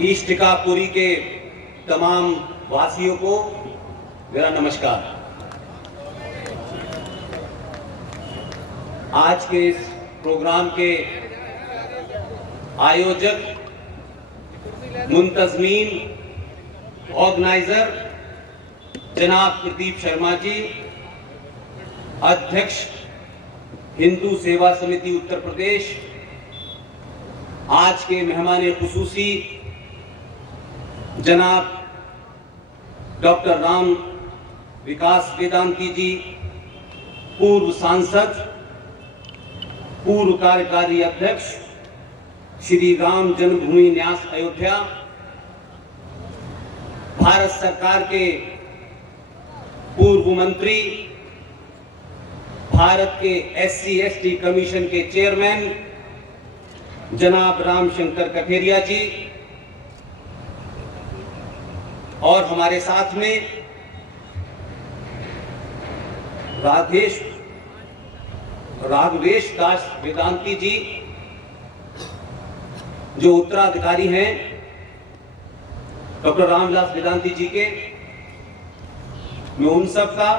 East टीकापुरी के तमाम वासियों को मेरा नमस्कार। आज के इस प्रोग्राम के आयोजक, मुंतजमीन, ऑर्गेनाइजर जनाब प्रदीप शर्मा जी, अध्यक्ष हिंदू सेवा समिति उत्तर प्रदेश, आज के मेहमान खुसूसी जनाब डॉक्टर राम विकास वेदांती जी, पूर्व सांसद, पूर्व कार्यकारी अध्यक्ष श्री राम जन्मभूमि न्यास अयोध्या, भारत सरकार के पूर्व मंत्री, भारत के SC/ST कमीशन के चेयरमैन जनाब रामशंकर कठेरिया जी, और हमारे साथ में राघवेश दास वेदांती जी जो उत्तराधिकारी हैं डॉक्टर रामदास वेदांती जी के। मैं उन सब का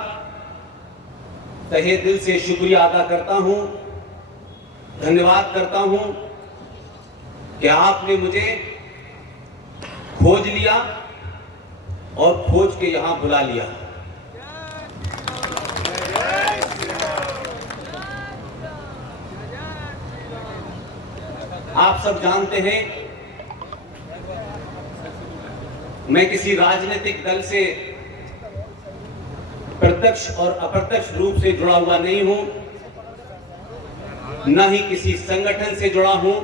तहे दिल से शुक्रिया अदा करता हूं, धन्यवाद करता हूं कि आपने मुझे खोज लिया और खोज के यहां बुला लिया। आप सब जानते हैं मैं किसी राजनीतिक दल से प्रत्यक्ष और अप्रत्यक्ष रूप से जुड़ा हुआ नहीं हूं, न ही किसी संगठन से जुड़ा हूं।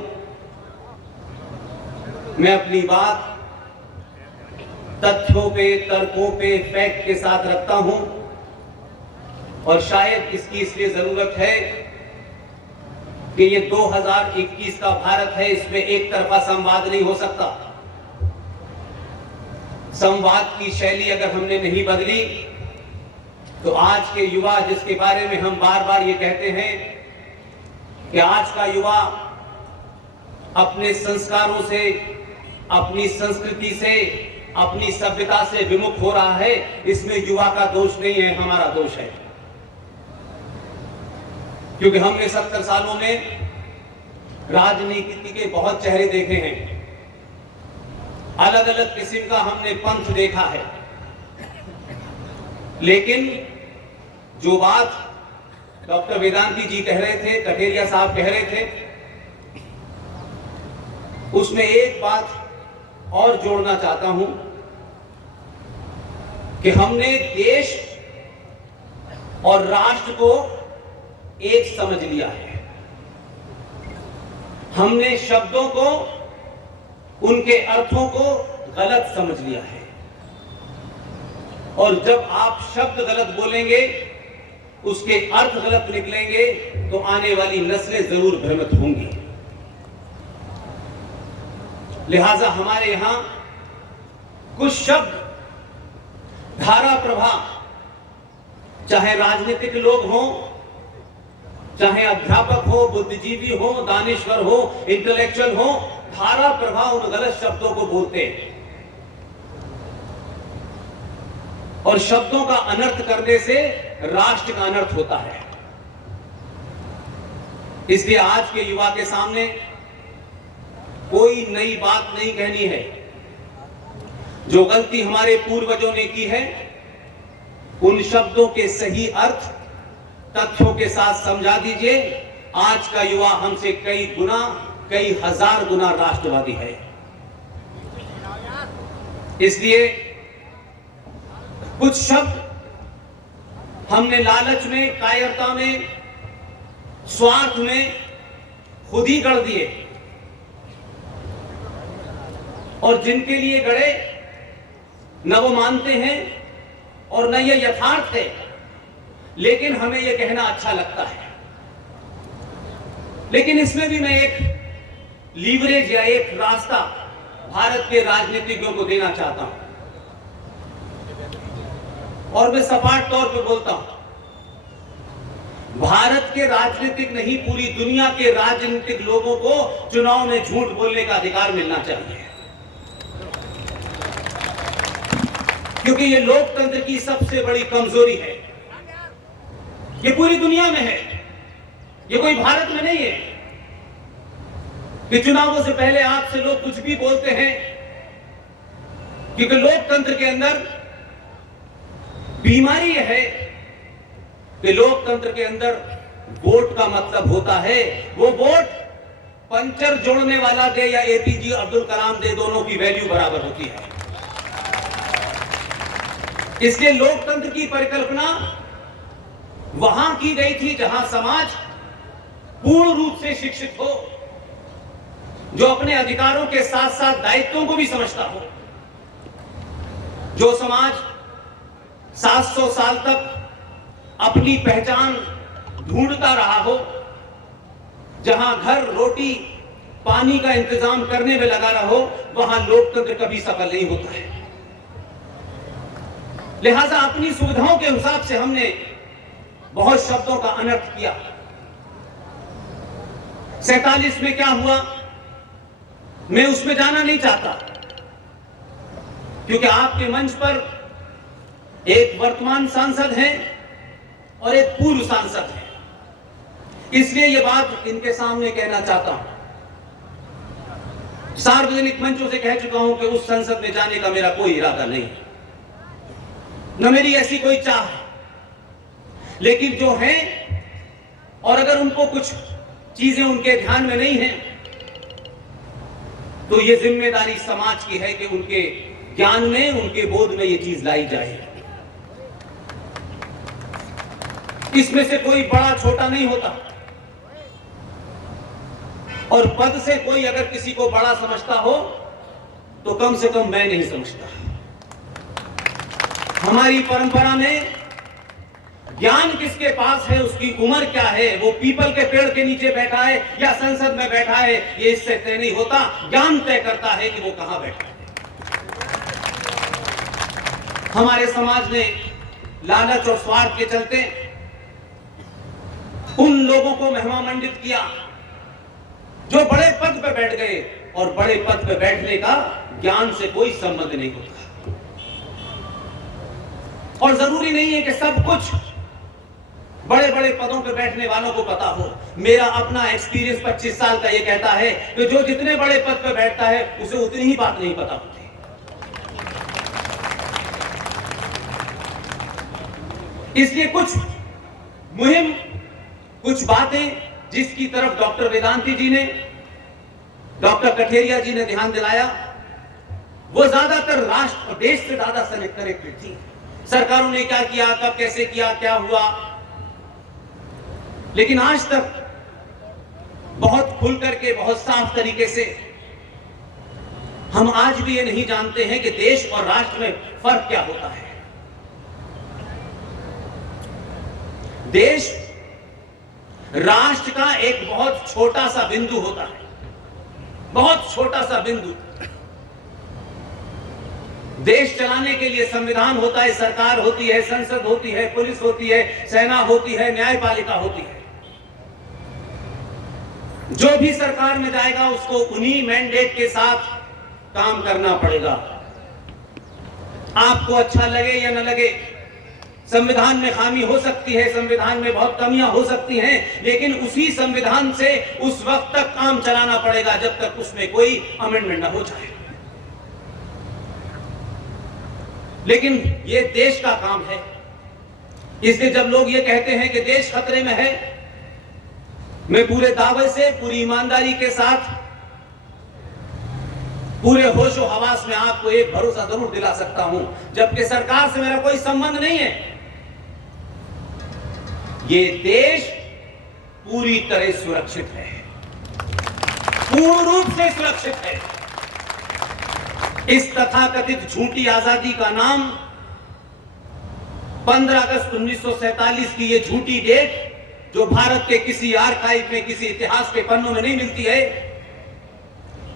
मैं अपनी बात तथ्यों पे, तर्कों पे, फैक्ट के साथ रखता हूं, और शायद इसकी इसलिए जरूरत है कि ये 2021 का भारत है, इसमें एक तरफा संवाद नहीं हो सकता। संवाद की शैली अगर हमने नहीं बदली तो आज के युवा, जिसके बारे में हम बार बार ये कहते हैं कि आज का युवा अपने संस्कारों से, अपनी संस्कृति से, अपनी सभ्यता से विमुख हो रहा है, इसमें युवा का दोष नहीं है, हमारा दोष है। क्योंकि हमने 70 सालों में राजनीति के बहुत चेहरे देखे हैं, अलग अलग किस्म का हमने पंथ देखा है, लेकिन जो बात डॉक्टर वेदांती जी कह रहे थे, कठेरिया साहब कह रहे थे, उसमें एक बात और जोड़ना चाहता हूं कि हमने देश और राष्ट्र को एक समझ लिया है। हमने शब्दों को, उनके अर्थों को गलत समझ लिया है, और जब आप शब्द गलत बोलेंगे, उसके अर्थ गलत निकलेंगे, तो आने वाली नस्लें जरूर भ्रमित होंगी। लिहाजा हमारे यहां कुछ शब्द धारा प्रवाह, चाहे राजनीतिक लोग हों, चाहे अध्यापक हो, बुद्धिजीवी हो, दानिश्वर हो, इंटेलेक्चुअल हो, धारा प्रवाह उन गलत शब्दों को बोलते हैं, और शब्दों का अनर्थ करने से राष्ट्र का अनर्थ होता है। इसलिए आज के युवा के सामने कोई नई बात नहीं कहनी है। जो गलती हमारे पूर्वजों ने की है, उन शब्दों के सही अर्थ तथ्यों के साथ समझा दीजिए। आज का युवा हमसे कई गुना, कई हजार गुना राष्ट्रवादी है। इसलिए कुछ शब्द हमने लालच में, कायरता में, स्वार्थ में खुद ही गढ़ दिए, और जिनके लिए गढ़े न वो मानते हैं और न ये यथार्थ है, लेकिन हमें ये कहना अच्छा लगता है। लेकिन इसमें भी मैं एक लीवरेज या एक रास्ता भारत के राजनीतिज्ञों को देना चाहता हूं, और मैं सपाट तौर पे बोलता हूं, भारत के राजनीतिक नहीं, पूरी दुनिया के राजनीतिक लोगों को चुनाव में झूठ बोलने का अधिकार मिलना चाहिए। क्योंकि ये लोकतंत्र की सबसे बड़ी कमजोरी है। ये पूरी दुनिया में है, ये कोई भारत में नहीं है कि चुनावों से पहले आपसे लोग कुछ भी बोलते हैं, क्योंकि लोकतंत्र के अंदर बीमारी यह है कि लोकतंत्र के अंदर वोट का मतलब होता है, वो वोट पंचर जोड़ने वाला दे या एपीजे अब्दुल कलाम दे, दोनों की वैल्यू बराबर होती है। इसलिए लोकतंत्र की परिकल्पना वहां की गई थी जहां समाज पूर्ण रूप से शिक्षित हो, जो अपने अधिकारों के साथ साथ दायित्वों को भी समझता हो, जो समाज 700 साल तक अपनी पहचान ढूंढता रहा हो, जहां घर रोटी पानी का इंतजाम करने में लगा रहा हो, वहां लोकतंत्र कभी सफल नहीं होता है। लिहाजा अपनी सुविधाओं के हिसाब से हमने बहुत शब्दों का अनर्थ किया। 47 में क्या हुआ, मैं उसमें जाना नहीं चाहता, क्योंकि आपके मंच पर एक वर्तमान सांसद हैं और एक पूर्व सांसद हैं, इसलिए यह बात इनके सामने कहना चाहता हूं। सार्वजनिक मंचों से कह चुका हूं कि उस संसद में जाने का मेरा कोई इरादा नहीं है, न मेरी ऐसी कोई चाह है, लेकिन जो हैं, और अगर उनको कुछ चीजें उनके ध्यान में नहीं है, तो यह जिम्मेदारी समाज की है कि उनके ज्ञान में, उनके बोध में यह चीज लाई जाए। इसमें से कोई बड़ा छोटा नहीं होता, और पद से कोई अगर किसी को बड़ा समझता हो तो कम से कम मैं नहीं समझता। हमारी परंपरा में ज्ञान किसके पास है, उसकी उम्र क्या है, वो पीपल के पेड़ के नीचे बैठा है या संसद में बैठा है, ये इससे तय नहीं होता। ज्ञान तय करता है कि वो कहां बैठा है। हमारे समाज ने लालच और स्वार्थ के चलते उन लोगों को महिमामंडित किया जो बड़े पद पर बैठ गए, और बड़े पद पर बैठने का ज्ञान से कोई संबंध नहीं होता। और जरूरी नहीं है कि सब कुछ बड़े बड़े पदों पर बैठने वालों को पता हो। मेरा अपना एक्सपीरियंस 25 साल का ये कहता है कि जो जितने बड़े पद पर बैठता है उसे उतनी ही बात नहीं पता होती। इसलिए कुछ मुहिम, कुछ बातें जिसकी तरफ डॉक्टर वेदांती जी ने, डॉक्टर कठेरिया जी ने ध्यान दिलाया, वो ज्यादातर राष्ट्र और देश से ज्यादा कनेक्टेड थी। सरकारों ने क्या किया, कब कैसे किया, क्या हुआ, लेकिन आज तक बहुत खुल करके, बहुत साफ तरीके से हम आज भी ये नहीं जानते हैं कि देश और राष्ट्र में फर्क क्या होता है। देश राष्ट्र का एक बहुत छोटा सा बिंदु होता है, बहुत छोटा सा बिंदु। देश चलाने के लिए संविधान होता है, सरकार होती है, संसद होती है, पुलिस होती है, सेना होती है, न्यायपालिका होती है। जो भी सरकार में जाएगा उसको उन्हीं मैंडेट के साथ काम करना पड़ेगा। आपको अच्छा लगे या न लगे, संविधान में खामी हो सकती है, संविधान में बहुत कमियां हो सकती हैं, लेकिन उसी संविधान से उस वक्त तक काम चलाना पड़ेगा जब तक उसमें कोई अमेंडमेंट न हो जाए। लेकिन ये देश का काम है। इसलिए जब लोग ये कहते हैं कि देश खतरे में है, मैं पूरे दावे से, पूरी ईमानदारी के साथ, पूरे होशो हवास में आपको एक भरोसा जरूर दिला सकता हूं, जबकि सरकार से मेरा कोई संबंध नहीं है, ये देश पूरी तरह सुरक्षित है, पूर्ण रूप से सुरक्षित है। इस तथाकथित झूठी आजादी का नाम 15 अगस्त 1947 की ये झूठी डेट, जो भारत के किसी आर्काइव में, किसी इतिहास के पन्नों में नहीं मिलती है,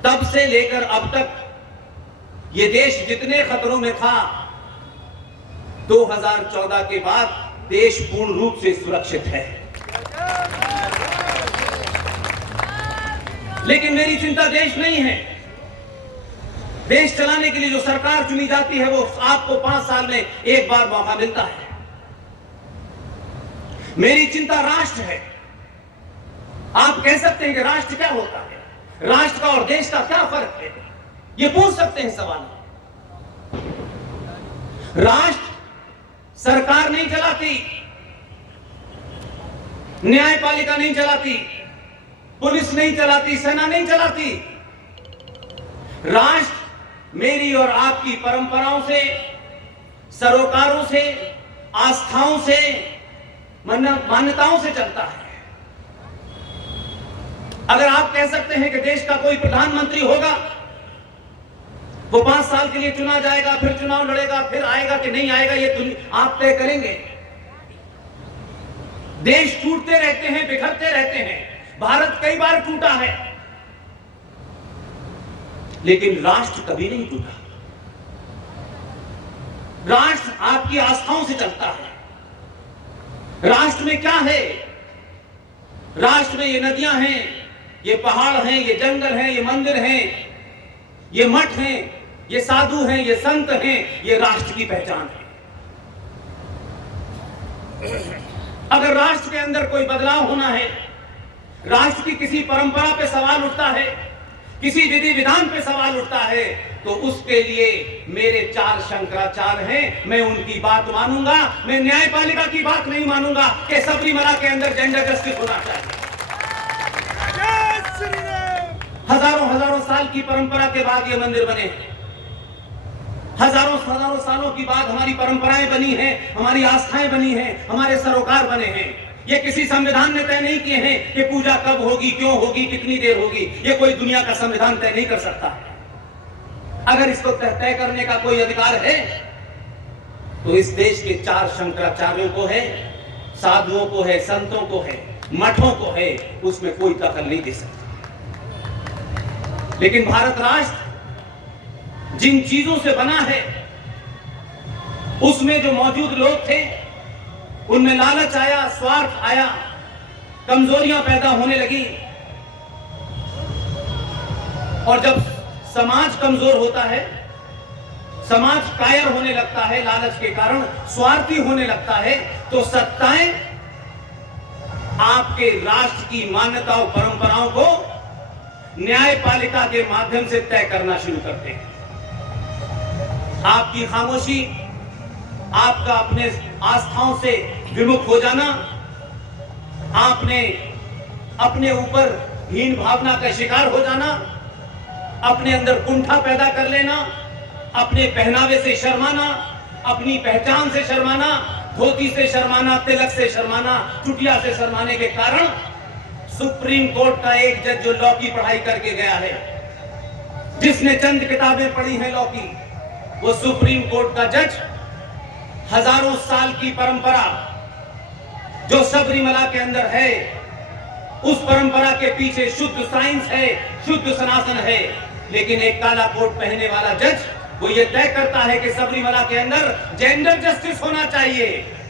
तब से लेकर अब तक ये देश जितने खतरों में था, 2014 के बाद देश पूर्ण रूप से सुरक्षित है। लेकिन मेरी चिंता देश नहीं है। देश चलाने के लिए जो सरकार चुनी जाती है वो आपको 5 साल में एक बार मौका मिलता है। मेरी चिंता राष्ट्र है। आप कह सकते हैं कि राष्ट्र क्या होता है, राष्ट्र का और देश का क्या फर्क है, ये पूछ सकते हैं सवाल। राष्ट्र सरकार नहीं चलाती, न्यायपालिका नहीं चलाती, पुलिस नहीं चलाती, सेना नहीं चलाती। राष्ट्र मेरी और आपकी परंपराओं से, सरोकारों से, आस्थाओं से, मान्यताओं से चलता है। अगर आप कह सकते हैं कि देश का कोई प्रधानमंत्री होगा, वो 5 साल के लिए चुना जाएगा, फिर चुनाव लड़ेगा, फिर आएगा कि नहीं आएगा, ये आप तय करेंगे। देश टूटते रहते हैं, बिखरते रहते हैं। भारत कई बार टूटा है, लेकिन राष्ट्र कभी नहीं टूटा। राष्ट्र आपकी आस्थाओं से चलता है। राष्ट्र में क्या है? राष्ट्र में ये नदियां हैं, ये पहाड़ हैं, ये जंगल हैं, ये मंदिर हैं, ये मठ हैं, ये साधु हैं, ये संत हैं, ये राष्ट्र की पहचान है। अगर राष्ट्र के अंदर कोई बदलाव होना है, राष्ट्र की किसी परंपरा पे सवाल उठता है, किसी विधि विधान पे सवाल उठता है, तो उसके लिए मेरे 4 शंकराचार्य हैं। मैं उनकी बात मानूंगा। मैं न्यायपालिका की बात नहीं मानूंगा कि सबरीमला के अंदर जेंडर जस्टिस होना चाहिए। हजारों साल की परंपरा के बाद ये मंदिर बने हैं। हजारों सालों की बाद हमारी परंपराएं बनी हैं, हमारी आस्थाएं बनी हैं, हमारे सरोकार बने हैं। ये किसी संविधान ने तय नहीं किए हैं कि पूजा कब होगी, क्यों होगी, कितनी देर होगी। ये कोई दुनिया का संविधान तय नहीं कर सकता। अगर इसको तय करने का कोई अधिकार है तो इस देश के 4 शंकराचार्यों को है, साधुओं को है, संतों को है, मठों को है। उसमें कोई दखल नहीं दे सकता। लेकिन भारत राष्ट्र जिन चीजों से बना है, उसमें जो मौजूद लोग थे, उनमें लालच आया, स्वार्थ आया, कमजोरियां पैदा होने लगी। और जब समाज कमजोर होता है, समाज कायर होने लगता है, लालच के कारण स्वार्थी होने लगता है, तो सत्ताएं आपके राष्ट्र की मान्यताओं, परंपराओं को न्यायपालिका के माध्यम से तय करना शुरू करते हैं। आपकी खामोशी, आपका अपने आस्थाओं से विमुख हो जाना, आपने अपने ऊपर हीन भावना का शिकार हो जाना, अपने अंदर कुंठा पैदा कर लेना, अपने पहनावे से शर्माना, अपनी पहचान से शर्माना, धोती से शर्माना, तिलक से शर्माना, चुटिया से शर्माने के कारण सुप्रीम कोर्ट का एक जज जो लॉ की पढ़ाई करके गया है, जिसने चंद किताबें पढ़ी हैं लॉ की, वो सुप्रीम कोर्ट का जज हजारों साल की परंपरा जो सबरीमला के अंदर है, उस परंपरा के पीछे शुद्ध साइंस है, शुद्ध सनातन है। लेकिन एक काला कोट पहनने वाला जज वो ये तय करता है कि सबरीमला के अंदर जेंडर जस्टिस होना चाहिए।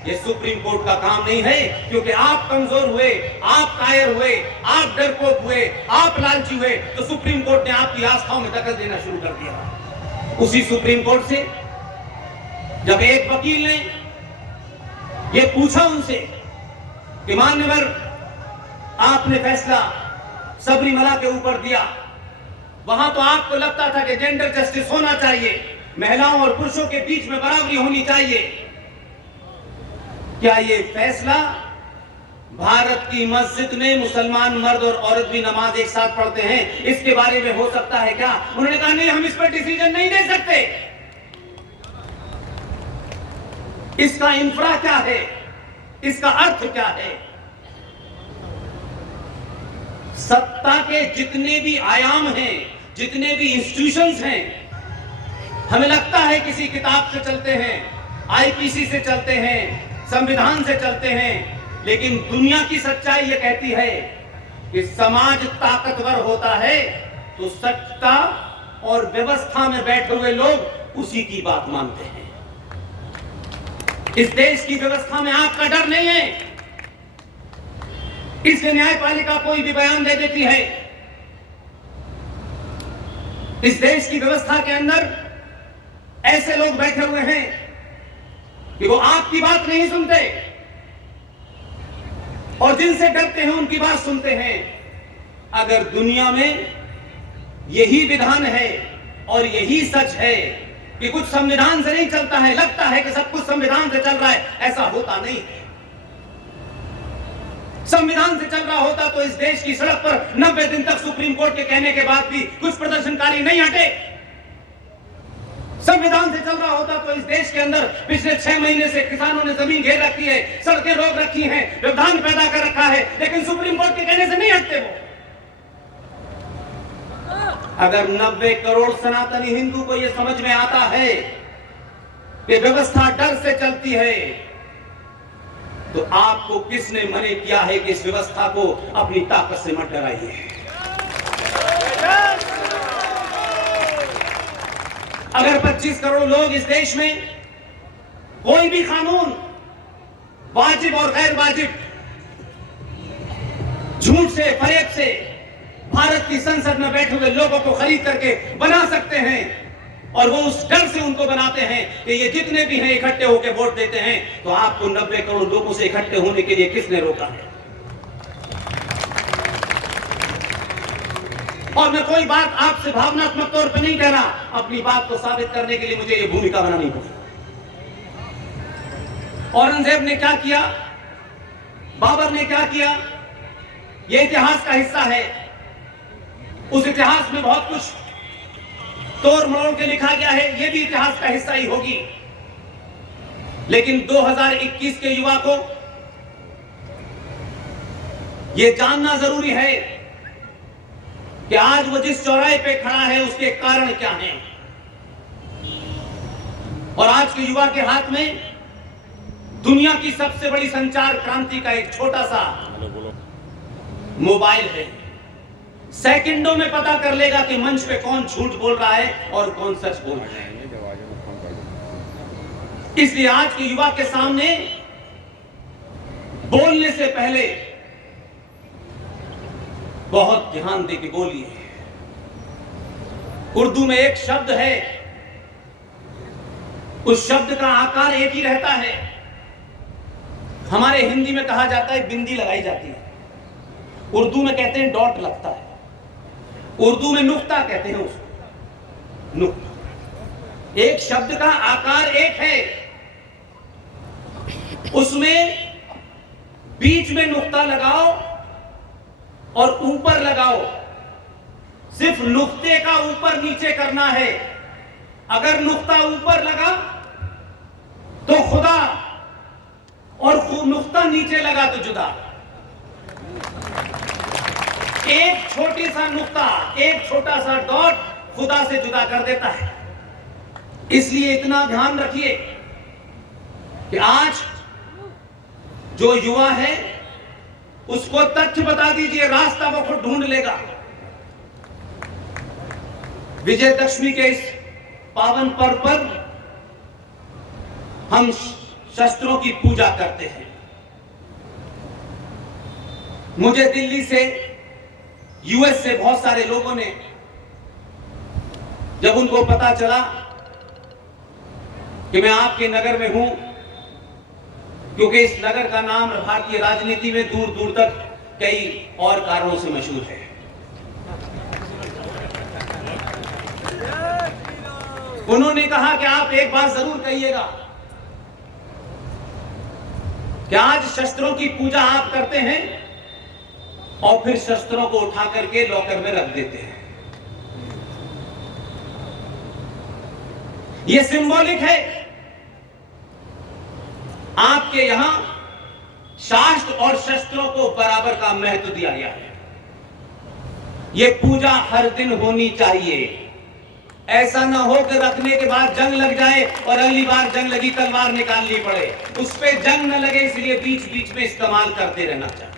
ये सुप्रीम कोर्ट का काम नहीं है, क्योंकि आप कमजोर हुए, आप कायर हुए, आप डरपोक हुए, आप लालची हुए, तो सुप्रीम कोर्ट ने आपकी आस्थाओं में दखल देना शुरू कर दिया। उसी सुप्रीम कोर्ट से जब एक वकील ने ये पूछा उनसे कि मान्यवर, आपने फैसला सबरीमला के ऊपर दिया, वहां तो आपको लगता था कि जेंडर जस्टिस होना चाहिए, महिलाओं और पुरुषों के बीच में बराबरी होनी चाहिए। क्या ये फैसला भारत की मस्जिद में मुसलमान मर्द और औरत भी नमाज एक साथ पढ़ते हैं, इसके बारे में हो सकता है क्या? उन्होंने कहा नहीं, हम इस पर डिसीजन नहीं दे सकते। इसका इंफ्रा क्या है, इसका अर्थ क्या है? सत्ता के जितने भी आयाम हैं, जितने भी इंस्टीट्यूशंस हैं, हमें लगता है किसी किताब से चलते हैं, आईपीसी से चलते हैं, संविधान से चलते हैं, लेकिन दुनिया की सच्चाई ये कहती है कि समाज ताकतवर होता है तो सत्ता और व्यवस्था में बैठे हुए लोग उसी की बात मानते हैं। इस देश की व्यवस्था में आपका डर नहीं है, इसलिए न्यायपालिका कोई भी बयान दे देती है। इस देश की व्यवस्था के अंदर ऐसे लोग बैठे हुए हैं कि वो आपकी बात नहीं सुनते और जिनसे डरते हैं उनकी बात सुनते हैं। अगर दुनिया में यही विधान है और यही सच है कि कुछ संविधान से नहीं चलता है, लगता है कि सब कुछ संविधान से चल रहा है, ऐसा होता नहीं है। संविधान से चल रहा होता तो इस देश की सड़क पर 90 दिन तक सुप्रीम कोर्ट के कहने के बाद भी कुछ प्रदर्शनकारी नहीं हटे। संविधान से चल रहा होता तो इस देश के अंदर पिछले 6 महीने से किसानों ने जमीन घेर रखी है, सड़कें रोक रखी हैं, व्यवधान पैदा कर रखा है, लेकिन सुप्रीम कोर्ट के कहने से नहीं हटते वो। अगर 90 करोड़ सनातनी हिंदू को यह समझ में आता है कि व्यवस्था डर से चलती है, तो आपको किसने मने किया है कि इस व्यवस्था को अपनी ताकत से मत डराइए। अगर 25 करोड़ लोग इस देश में कोई भी कानून वाजिब और गैर वाजिब झूठ से फरेब से भारत की संसद में बैठे हुए लोगों को खरीद करके बना सकते हैं और वो उस डर से उनको बनाते हैं कि ये जितने भी हैं इकट्ठे होकर वोट देते हैं, तो आपको 90 करोड़ लोगों से इकट्ठे होने के लिए किसने रोका है? और मैं कोई बात आपसे भावनात्मक तौर पर नहीं कह रहा, अपनी बात को साबित करने के लिए मुझे ये भूमिका बनानी पड़ी। औरंगजेब ने क्या किया, बाबर ने क्या किया, ये इतिहास का हिस्सा है। उस इतिहास में बहुत कुछ तोड़ मरोड़ के लिखा गया है, ये भी इतिहास का हिस्सा ही होगी। लेकिन 2021 के युवा को यह जानना जरूरी है कि आज वो जिस चौराहे पे खड़ा है उसके कारण क्या हैं। और आज के युवा के हाथ में दुनिया की सबसे बड़ी संचार क्रांति का एक छोटा सा मोबाइल है। सेकंडों में पता कर लेगा कि मंच पे कौन झूठ बोल रहा है और कौन सच बोल रहा है। इसलिए आज के युवा के सामने बोलने से पहले बहुत ध्यान दे के बोलिए। उर्दू में एक शब्द है, उस शब्द का आकार एक ही रहता है। हमारे हिंदी में कहा जाता है बिंदी लगाई जाती है, उर्दू में कहते हैं डॉट लगता है, उर्दू में नुक्ता कहते हैं उसको, नुक्ता। एक शब्द का आकार एक है, उसमें बीच में नुक्ता लगाओ और ऊपर लगाओ। सिर्फ नुक्ते का ऊपर नीचे करना है। अगर नुक्ता ऊपर लगा तो खुदा और नुक्ता नीचे लगा तो जुदा। एक छोटी सा नुक्ता, एक छोटा सा डॉट खुदा से जुदा कर देता है। इसलिए इतना ध्यान रखिए कि आज जो युवा है उसको तथ्य बता दीजिए, रास्ता वो खुद ढूंढ लेगा। विजयदशमी के इस पावन पर्व पर हम शस्त्रों की पूजा करते हैं। मुझे दिल्ली से, यूएस से बहुत सारे लोगों ने, जब उनको पता चला कि मैं आपके नगर में हूं, क्योंकि इस नगर का नाम भारतीय राजनीति में दूर दूर तक कई और कारणों से मशहूर है। उन्होंने कहा कि आप एक बात जरूर कहिएगा कि आज शस्त्रों की पूजा आप करते हैं और फिर शस्त्रों को उठा करके लॉकर में रख देते हैं। यह सिंबॉलिक है। आपके यहां शास्त्र और शस्त्रों को बराबर का महत्व दिया गया है। यह पूजा हर दिन होनी चाहिए। ऐसा ना हो कि रखने के बाद जंग लग जाए और अगली बार जंग लगी तलवार निकालनी पड़े। उस पे जंग न लगे, इसलिए बीच बीच में इस्तेमाल करते रहना चाहिए।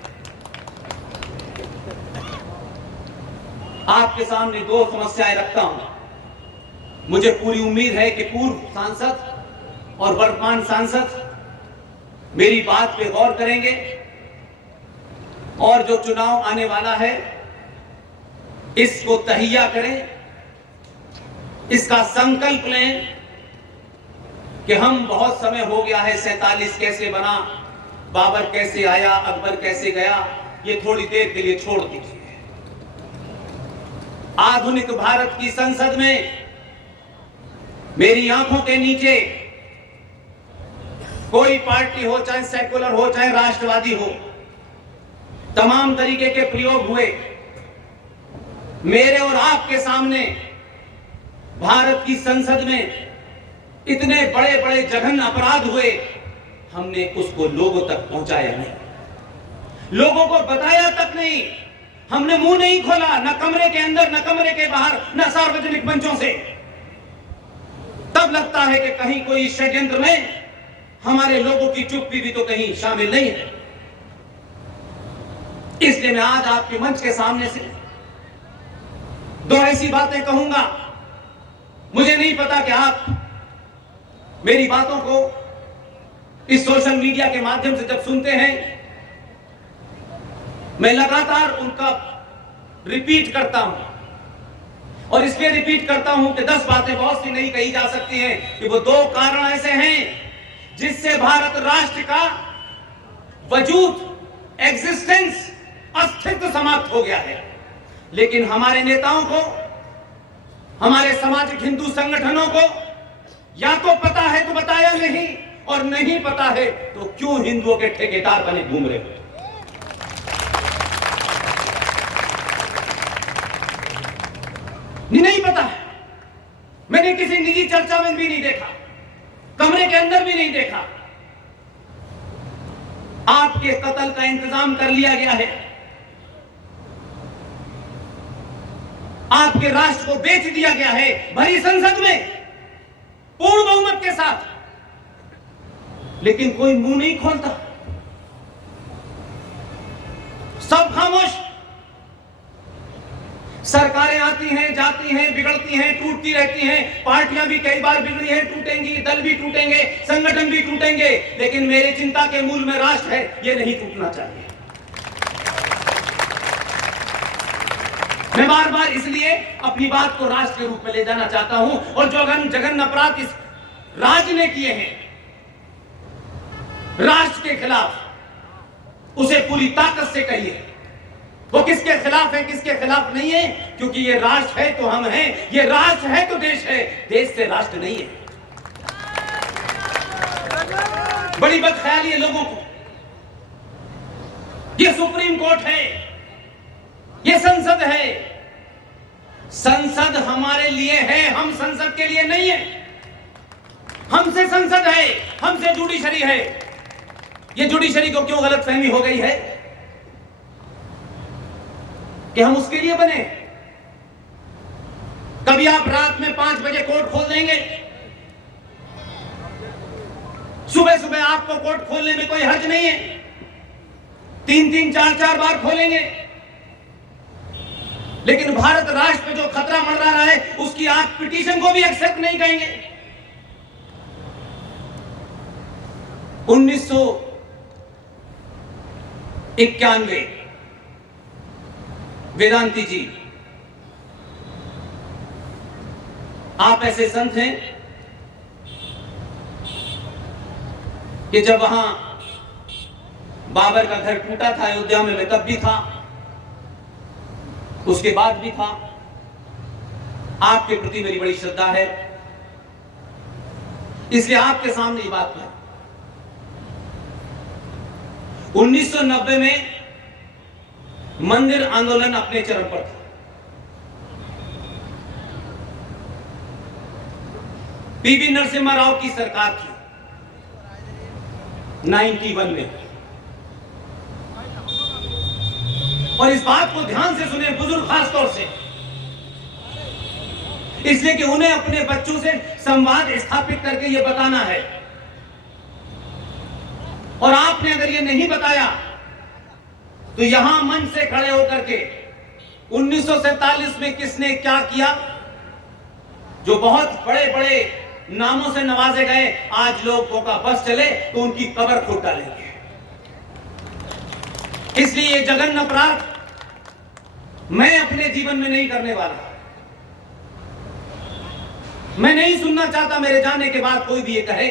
आपके सामने दो समस्याएं रखता हूं। मुझे पूरी उम्मीद है कि पूर्व सांसद और वर्तमान सांसद मेरी बात पे गौर करेंगे और जो चुनाव आने वाला है इसको तहिया करें इसका संकल्प लें कि हम बहुत समय हो गया है, 47 कैसे बना, बाबर कैसे आया, अकबर कैसे गया, ये थोड़ी देर के लिए छोड़ दीजिए। आधुनिक भारत की संसद में मेरी आंखों के नीचे कोई पार्टी हो, चाहे सेकुलर हो चाहे राष्ट्रवादी हो, तमाम तरीके के प्रयोग हुए। मेरे और आपके सामने भारत की संसद में इतने बड़े बड़े जघन्य अपराध हुए, हमने उसको लोगों तक पहुंचाया नहीं, लोगों को बताया तक नहीं, हमने मुंह नहीं खोला, न कमरे के अंदर न कमरे के बाहर, न सार्वजनिक मंचों से। तब लगता है कि कहीं कोई षड्यंत्र में हमारे लोगों की चुप्पी भी तो कहीं शामिल नहीं है। इसलिए मैं आज आपके मंच के सामने से दो ऐसी बातें कहूंगा। मुझे नहीं पता कि आप मेरी बातों को इस सोशल मीडिया के माध्यम से जब सुनते हैं, मैं लगातार उनका रिपीट करता हूं और इसलिए रिपीट करता हूं कि 10 बातें बहुत सी नहीं कही जा सकती हैं कि वो 2 कारण ऐसे हैं जिससे भारत राष्ट्र का वजूद, एग्जिस्टेंस, अस्तित्व समाप्त हो गया है। लेकिन हमारे नेताओं को, हमारे सामाजिक हिंदू संगठनों को या तो पता है तो बताया नहीं, और नहीं पता है तो क्यों हिंदुओं के ठेकेदार बने घूम रहे हो। नहीं पता है, मैंने किसी निजी चर्चा में भी नहीं देखा, कमरे के अंदर भी नहीं देखा। आपके कत्ल का इंतजाम कर लिया गया है, आपके राष्ट्र को बेच दिया गया है भरी संसद में पूर्ण बहुमत के साथ, लेकिन कोई मुंह नहीं खोलता, सब खामोश। सरकारें आती हैं, जाती हैं, बिगड़ती हैं, टूटती रहती हैं, पार्टियां भी कई बार बिगड़ी हैं, टूटेंगी, दल भी टूटेंगे, संगठन भी टूटेंगे, लेकिन मेरे चिंता के मूल में राष्ट्र है, यह नहीं टूटना चाहिए। मैं बार बार इसलिए अपनी बात को राष्ट्र के रूप में ले जाना चाहता हूं, और जो जघन्य अपराध इस राज्य ने किए हैं राष्ट्र के खिलाफ, उसे पूरी ताकत से कहिए। वो किसके खिलाफ है, किसके खिलाफ नहीं है, क्योंकि ये राष्ट्र है तो हम हैं, ये राष्ट्र है तो देश है, देश से राष्ट्र नहीं है। बड़ी बदख्याली है लोगों को। ये सुप्रीम कोर्ट है, ये संसद है, संसद हमारे लिए है, हम संसद के लिए नहीं है। हमसे संसद है, हमसे जुडिशरी है। ये जुडिशरी को क्यों गलतफहमी हो गई है कि हम उसके लिए बने। कभी आप रात में 5 बजे कोर्ट खोल देंगे, सुबह सुबह आपको कोर्ट खोलने में कोई हर्ज नहीं है, 3-3, 4-4 बार खोलेंगे, लेकिन भारत राष्ट्र पे जो खतरा मंडरा रहा है उसकी आप पिटीशन को भी एक्सेप्ट नहीं करेंगे। 1991 वेदांती जी, आप ऐसे संत हैं कि जब वहां बाबर का घर टूटा था अयोध्या में, मैं तब भी था, उसके बाद भी था। आपके प्रति मेरी बड़ी श्रद्धा है, इसलिए आपके सामने ये बात है। 1990 में मंदिर आंदोलन अपने चरम पर था। पीवी नरसिम्हा राव की सरकार थी 91 में, और इस बात को ध्यान से सुने बुजुर्ग खासतौर से, इसलिए कि उन्हें अपने बच्चों से संवाद स्थापित करके यह बताना है। और आपने अगर ये नहीं बताया तो यहां मंच से खड़े होकर के 1947 में किसने क्या किया, जो बहुत बड़े बड़े नामों से नवाजे गए, आज लोगों का बस चले तो उनकी कब्र खोद डालेंगे। इसलिए ये जघन्य अपराध मैं अपने जीवन में नहीं करने वाला। मैं नहीं सुनना चाहता मेरे जाने के बाद कोई भी ये कहे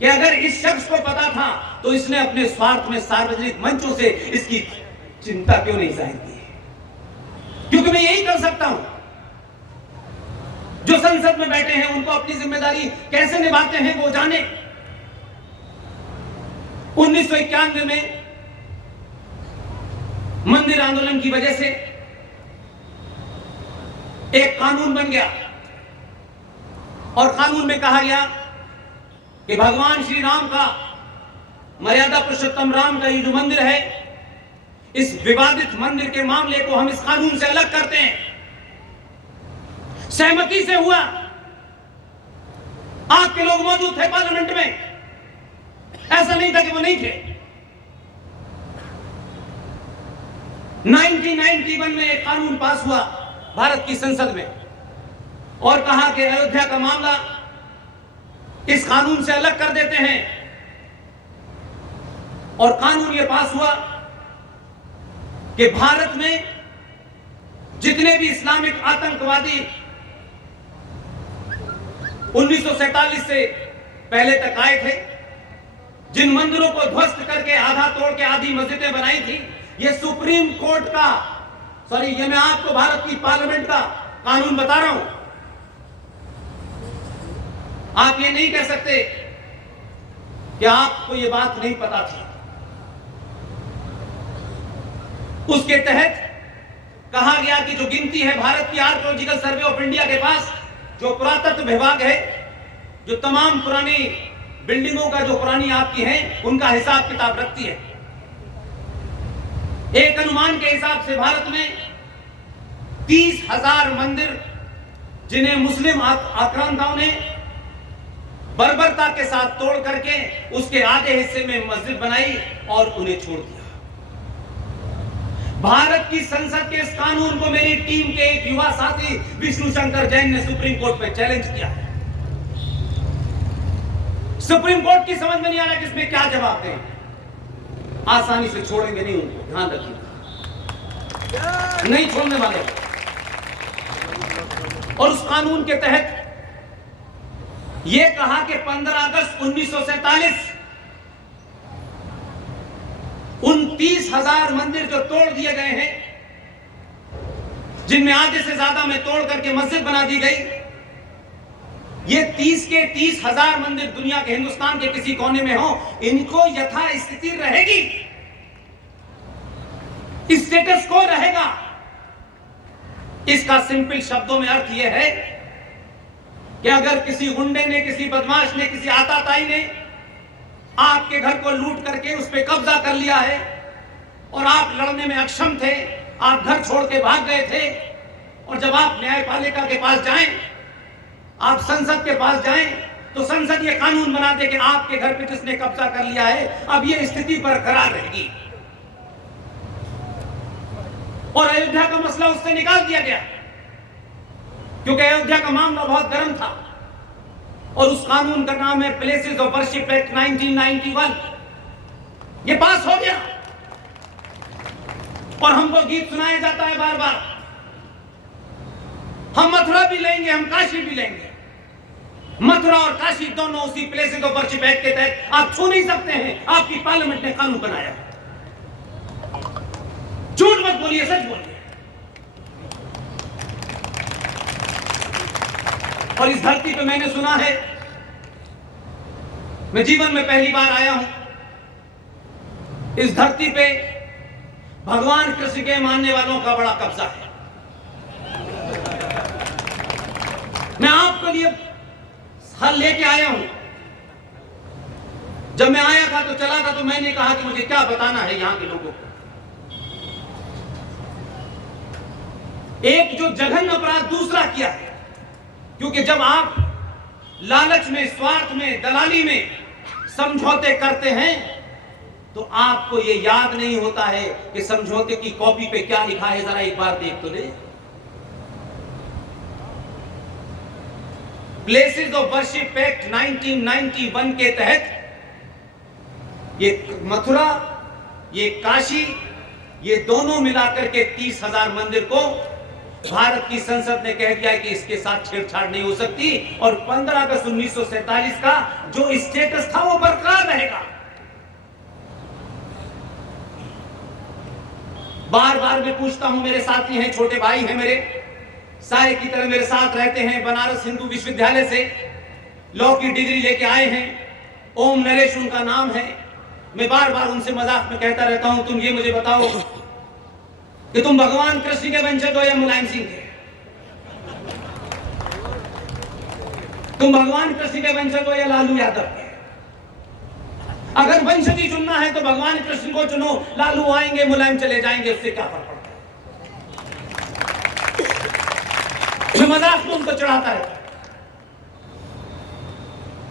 कि अगर इस शख्स को पता था तो इसने अपने स्वार्थ में सार्वजनिक मंचों से इसकी चिंता क्यों नहीं जाहिर की। क्योंकि मैं यही कर सकता हूं। जो संसद में बैठे हैं उनको अपनी जिम्मेदारी कैसे निभाते हैं वो जाने। 1991 में मंदिर आंदोलन की वजह से एक कानून बन गया और कानून में कहा गया कि भगवान श्री राम का, मर्यादा पुरुषोत्तम राम का ये जो मंदिर है, इस विवादित मंदिर के मामले को हम इस कानून से अलग करते हैं। सहमति से हुआ। आपके लोग मौजूद थे पार्लियामेंट में, ऐसा नहीं था कि वो नहीं थे। 1991 में एक कानून पास हुआ भारत की संसद में और कहा कि अयोध्या का मामला इस कानून से अलग कर देते हैं। और कानून यह पास हुआ कि भारत में जितने भी इस्लामिक आतंकवादी 1947 से पहले तक आए थे, जिन मंदिरों को ध्वस्त करके आधा तोड़ के आधी मस्जिदें बनाई थी, ये सुप्रीम कोर्ट का, ये मैं आपको भारत की पार्लियामेंट का कानून बता रहा हूं। आप ये नहीं कह सकते कि आपको ये बात नहीं पता थी। उसके तहत कहा गया कि जो गिनती है भारत की आर्कियोलॉजिकल सर्वे ऑफ इंडिया के पास, जो पुरातत्व विभाग है, जो तमाम पुरानी बिल्डिंगों का जो पुरानी आपकी हैं उनका हिसाब किताब रखती है, एक अनुमान के हिसाब से भारत में 30,000 मंदिर, जिन्हें मुस्लिम आक्रांताओं ने बर्बरता के साथ तोड़ करके उसके आधे हिस्से में मस्जिद बनाई और उन्हें छोड़ दिया। भारत की संसद के इस कानून को मेरी टीम के एक युवा साथी विष्णु शंकर जैन ने सुप्रीम कोर्ट में चैलेंज किया है। सुप्रीम कोर्ट की समझ में नहीं आ रहा कि इसमें क्या जवाब दें। आसानी से छोड़ेंगे नहीं उनको, ध्यान रखिएगा, नहीं छोड़ने वाले। और उस कानून के तहत यह कहा कि 15 अगस्त 1947 उन 30,000 मंदिर जो तोड़ दिए गए हैं, जिनमें आधे से ज्यादा में तोड़ करके मस्जिद बना दी गई, ये 30 के 30,000 मंदिर दुनिया के हिंदुस्तान के किसी कोने में हो, इनको यथास्थिति रहेगी, स्टेटस को रहेगा। इसका सिंपल शब्दों में अर्थ यह है कि अगर किसी गुंडे ने, किसी बदमाश ने, किसी आताताई ने आपके घर को लूट करके उस पर कब्जा कर लिया है और आप लड़ने में अक्षम थे, आप घर छोड़ के भाग गए थे, और जब आप न्यायपालिका के पास जाएं, आप संसद के पास जाएं, तो संसद ये कानून बना दे कि आपके घर पे जिसने कब्जा कर लिया है अब ये स्थिति बरकरार रहेगी। और अयोध्या का मसला उससे निकाल दिया गया, क्योंकि अयोध्या का मामला बहुत गर्म था। और उस कानून का नाम है प्लेसेस ऑफ वर्शिप एक्ट 1991। ये पास हो गया और हमको गीत सुनाया जाता है बार बार, हम मथुरा भी लेंगे, हम काशी भी लेंगे। मथुरा और काशी दोनों उसी प्लेसेस ऑफ वर्शिप एक्ट के तहत आप छू नहीं सकते हैं। आपकी पार्लियामेंट ने कानून बनाया। झूठ मत बोलिए, सच बोलिए। और इस धरती पे मैंने सुना है, मैं जीवन में पहली बार आया हूं इस धरती पे, भगवान कृष्ण के मानने वालों का बड़ा कब्जा है। मैं आपके लिए हल लेके आया हूं। जब मैं आया था तो चला था तो मैंने कहा कि मुझे क्या बताना है यहां के लोगों को। एक जो जघन्य अपराध दूसरा किया है, क्योंकि जब आप लालच में, स्वार्थ में, दलाली में समझौते करते हैं तो आपको यह याद नहीं होता है कि समझौते की कॉपी पे क्या लिखा है। जरा एक बार देख तो ले। प्लेसेस ऑफ वर्शिप एक्ट 1991 के तहत ये मथुरा, ये काशी, ये दोनों मिलाकर के 30,000 मंदिर को भारत की संसद ने कह दिया कि इसके साथ छेड़छाड़ नहीं हो सकती और 15 अगस्त 1947 का जो स्टेटस था वो बरकरार रहेगा। बार बार मैं पूछता हूं, मेरे साथी हैं, छोटे भाई हैं मेरे, सारे की तरह मेरे साथ रहते हैं, बनारस हिंदू विश्वविद्यालय से लॉ की डिग्री लेके आए हैं, ओम नरेश उनका नाम है। मैं बार बार उनसे मजाक में कहता रहता हूं, तुम ये मुझे बताओ कि तुम भगवान कृष्ण के वंशज हो या मुलायम सिंह के? तुम भगवान कृष्ण के वंशज हो या लालू यादव के? अगर वंशज ही चुनना है तो भगवान कृष्ण को चुनो, लालू आएंगे मुलायम चले जाएंगे, उससे क्या फर्क पड़ता है? मैं मजाक में उनको चढ़ाता है।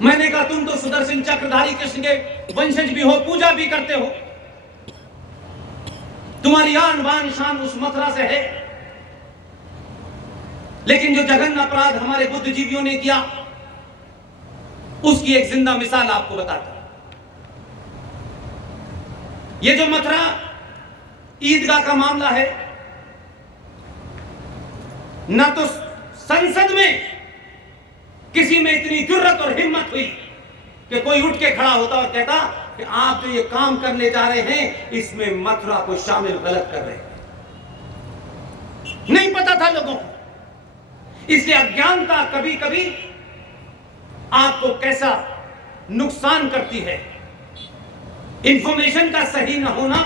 मैंने कहा तुम तो सुदर्शन चक्रधारी कृष्ण के वंशज भी हो, पूजा भी करते हो, तुम्हारी आन बान शान उस मथुरा से है, लेकिन जो जघन्य अपराध हमारे बुद्धिजीवियों ने किया उसकी एक जिंदा मिसाल आपको बताता हूं। ये जो मथुरा ईदगाह का मामला है, न तो संसद में किसी में इतनी जुर्रत और हिम्मत हुई कि कोई उठ के खड़ा होता और कहता कि आप जो ये काम करने जा रहे हैं इसमें मथुरा को शामिल गलत कर रहे हैं। नहीं पता था लोगों को, इसलिए अज्ञानता कभी कभी आपको कैसा नुकसान करती है। इंफॉर्मेशन का सही न होना,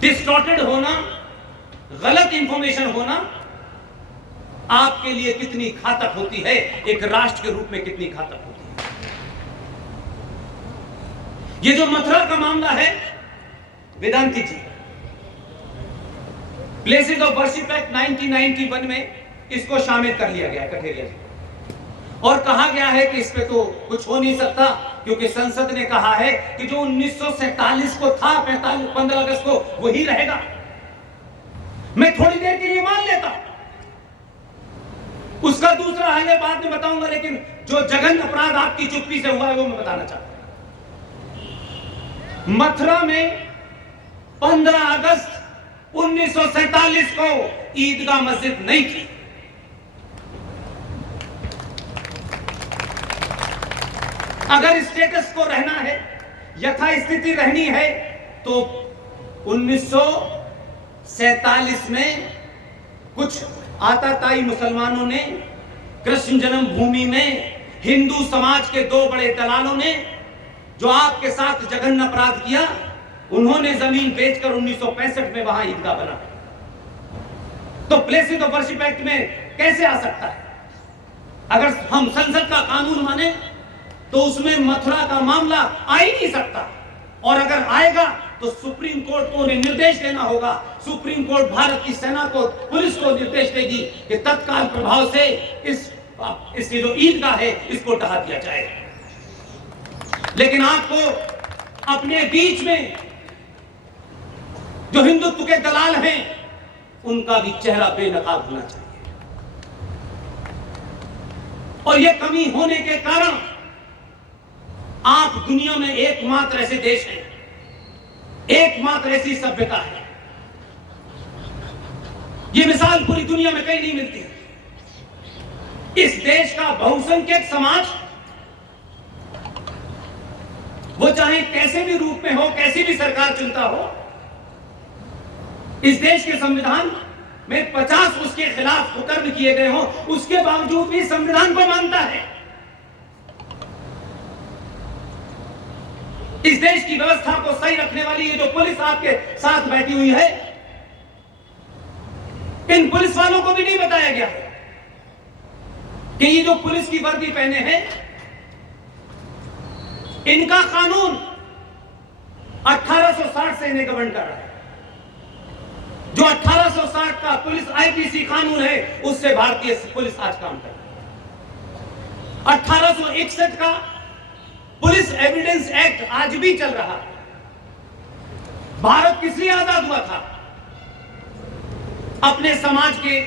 डिस्टॉर्टेड होना, गलत इंफॉर्मेशन होना आपके लिए कितनी घातक होती है, एक राष्ट्र के रूप में कितनी घातक होती है। ये जो मथुरा का मामला है, वेदांती जी, प्लेसेस ऑफ वर्शिप एक्ट 1991 में इसको शामिल कर लिया गया है, कठेरिया जी, और कहा गया है कि इस पे तो कुछ हो नहीं सकता क्योंकि संसद ने कहा है कि जो 1947 को था 15 अगस्त को वही रहेगा। मैं थोड़ी देर के लिए मान लेता, उसका दूसरा हाल है बाद में बताऊंगा, लेकिन जो जघन्य अपराध आपकी चुप्पी से हुआ है वो मैं बताना चाहता हूं। मथुरा में 15 अगस्त 1947 को ईदगाह मस्जिद नहीं थी। अगर स्टेटस को रहना है, यथास्थिति रहनी है, तो 1947 में कुछ आताताई मुसलमानों ने कृष्ण जन्मभूमि में हिंदू समाज के दो बड़े दलालों ने जो आपके साथ जघन्य अपराध किया, उन्होंने जमीन बेचकर 1965 में वहां ईदगाह बना। तो प्लेसेस ऑफ वर्शिप एक्ट में कैसे आ सकता है? अगर हम संसद का कानून माने तो उसमें मथुरा का मामला आ ही नहीं सकता, और अगर आएगा तो सुप्रीम कोर्ट को उन्हें निर्देश देना होगा। सुप्रीम कोर्ट भारत की सेना को, पुलिस को निर्देश देगी कि तत्काल प्रभाव से इसकी जो ईदगाह है इसको ढहा दिया जाए। लेकिन आपको अपने बीच में जो हिंदुत्व के दलाल हैं उनका भी चेहरा बेनकाब होना चाहिए, और यह कमी होने के कारण आप दुनिया में एकमात्र ऐसे देश हैं, एकमात्र ऐसी सभ्यता है, यह मिसाल पूरी दुनिया में कहीं नहीं मिलती है। इस देश का बहुसंख्यक समाज, वो चाहे कैसे भी रूप में हो, कैसी भी सरकार चुनता हो, इस देश के संविधान में 50 उसके खिलाफ मुकर्र किए गए हो, उसके बावजूद भी संविधान को मानता है। इस देश की व्यवस्था को सही रखने वाली ये जो पुलिस आपके साथ बैठी हुई है, इन पुलिस वालों को भी नहीं बताया गया कि ये जो पुलिस की वर्दी पहने हैं, इनका कानून 1860 से इन्हें गवर्न कर रहा है। जो 1860 का पुलिस आईपीसी कानून है, उससे भारतीय पुलिस आज काम कर रही है। 1861 का पुलिस एविडेंस एक्ट आज भी चल रहा है। भारत किस लिए आजाद हुआ था? अपने समाज के,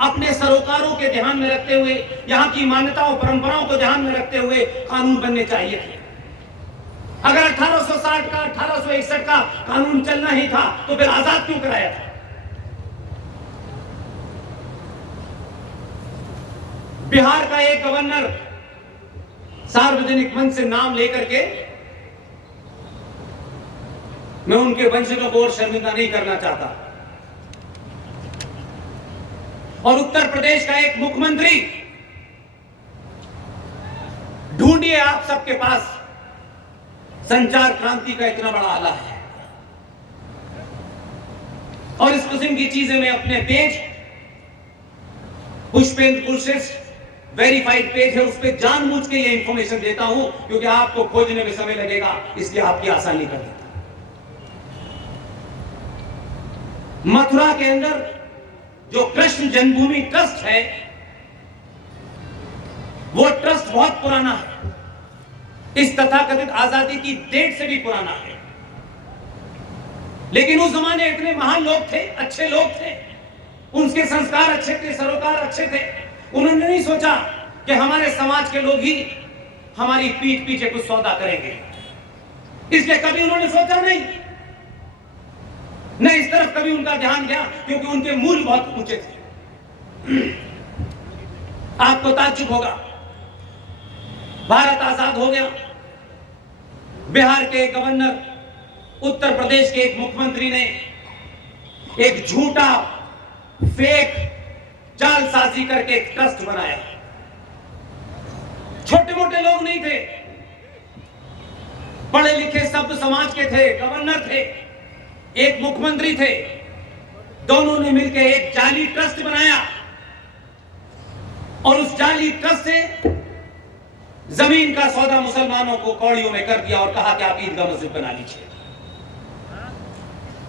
अपने सरोकारों के ध्यान में रखते हुए, यहां की मान्यताओं परंपराओं को ध्यान में रखते हुए कानून बनने चाहिए थे। अगर 1860 का 1861 का कानून चलना ही था तो फिर आजाद क्यों कराया था? बिहार का एक गवर्नर सार्वजनिक मंच से नाम लेकर के, मैं उनके वंशजों को और शर्मिंदा नहीं करना चाहता, और उत्तर प्रदेश का एक मुख्यमंत्री, ढूंढिए आप सबके पास संचार क्रांति का इतना बड़ा आला है, और इस किस्म की चीजें मैं अपने page Pushpendra Kulshreshtha verified page है, उस पर जानबूझ के ये इंफॉर्मेशन देता हूं क्योंकि आपको खोजने में समय लगेगा, इसलिए आपकी आसानी कर देता। मथुरा के अंदर जो कृष्ण जन्मभूमि ट्रस्ट है, वो ट्रस्ट बहुत पुराना है, इस तथाकथित आजादी की डेट से भी पुराना है। लेकिन उस जमाने इतने महान लोग थे, अच्छे लोग थे, उनके संस्कार अच्छे थे, सरोकार अच्छे थे, उन्होंने नहीं सोचा कि हमारे समाज के लोग ही हमारी पीठ पीछे कुछ सौदा करेंगे, इसलिए कभी उन्होंने सोचा नहीं, न इस तरफ कभी उनका ध्यान गया, क्योंकि उनके मूल बहुत ऊंचे थे। आपको ताज्जुब होगा, भारत आजाद हो गया, बिहार के एक गवर्नर, उत्तर प्रदेश के एक मुख्यमंत्री ने एक झूठा फेक जालसाजी करके एक ट्रस्ट बनाया। छोटे मोटे लोग नहीं थे, पढ़े लिखे सभ्य समाज के थे, गवर्नर थे, एक मुख्यमंत्री थे, दोनों ने मिलकर एक जाली ट्रस्ट बनाया, और उस जाली ट्रस्ट से जमीन का सौदा मुसलमानों को कौड़ियों में कर दिया और कहा कि आप ईदगाह मस्जिद बना लीजिए।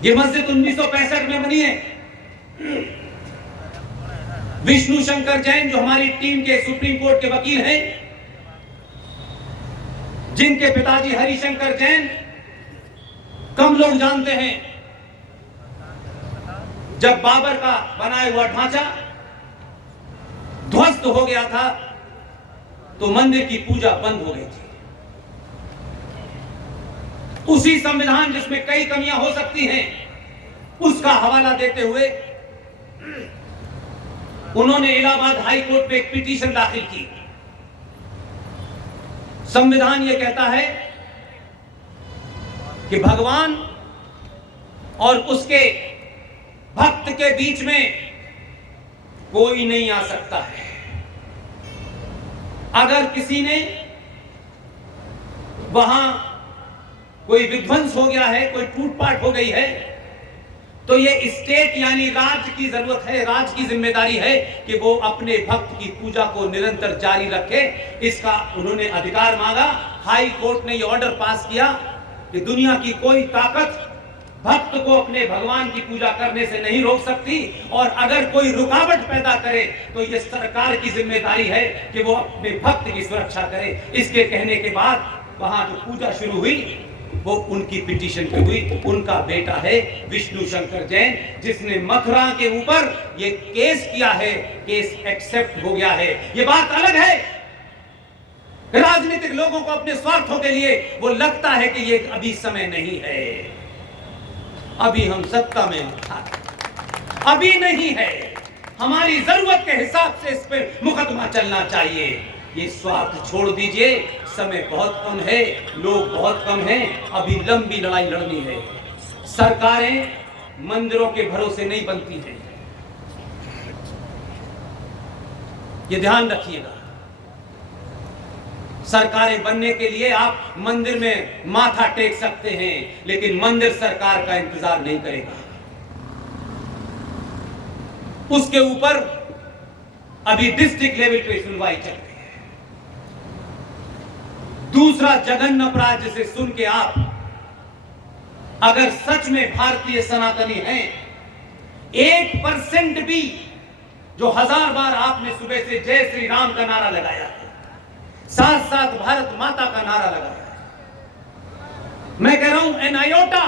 ये मस्जिद 1965 में बनी है। विष्णु शंकर जैन, जो हमारी टीम के सुप्रीम कोर्ट के वकील हैं, जिनके पिताजी हरिशंकर जैन, कम लोग जानते हैं, जब बाबर का बनाया हुआ ढांचा ध्वस्त हो गया था तो मंदिर की पूजा बंद हो गई थी। उसी संविधान जिसमें कई कमियां हो सकती हैं, उसका हवाला देते हुए उन्होंने इलाहाबाद हाई कोर्ट में एक पिटीशन दाखिल की। संविधान यह कहता है कि भगवान और उसके भक्त के बीच में कोई नहीं आ सकता है। अगर किसी ने वहां कोई विध्वंस हो गया है, कोई टूटपाट हो गई है, तो ये स्टेट यानी राज्य की जरूरत है, राज्य की जिम्मेदारी है कि वो अपने भक्त की पूजा को निरंतर जारी रखे। इसका उन्होंने अधिकार मांगा। हाई कोर्ट ने ये ऑर्डर पास किया कि दुनिया की कोई ताकत भक्त को अपने भगवान की पूजा करने से नहीं रोक सकती, और अगर कोई रुकावट पैदा करे तो ये सरकार की जिम्मेदारी है कि वो अपने भक्त की सुरक्षा करे। इसके कहने के बाद वहां जो पूजा शुरू हुई वो उनकी पिटीशन पे हुई। उनका बेटा है विष्णु शंकर जैन, जिसने मथुरा के ऊपर ये केस किया है। केस एक्सेप्ट हो गया है। ये बात अलग है, राजनीतिक लोगों को अपने स्वार्थों के लिए वो लगता है कि ये अभी समय नहीं है, अभी हम सत्ता में अभी नहीं है, हमारी जरूरत के हिसाब से इस पे मुकदमा चलना चाहिए। ये स्वार्थ छोड़ दीजिए, समय बहुत कम है, लोग बहुत कम हैं, अभी लंबी लड़ाई लड़नी है। सरकारें मंदिरों के भरोसे नहीं बनती हैं, ये ध्यान रखिएगा। सरकारें बनने के लिए आप मंदिर में माथा टेक सकते हैं, लेकिन मंदिर सरकार का इंतजार नहीं करेगा। उसके ऊपर अभी डिस्ट्रिक्ट लेवल पे सुनवाई चल रही है। दूसरा जघन्य अपराध जिसे सुन के आप अगर सच में भारतीय सनातनी हैं, 1% भी, जो 1000 बार आपने सुबह से जय श्री राम का नारा लगाया है, साथ साथ भारत माता का नारा लगाया है, मैं कह रहा हूं एन आयोटा,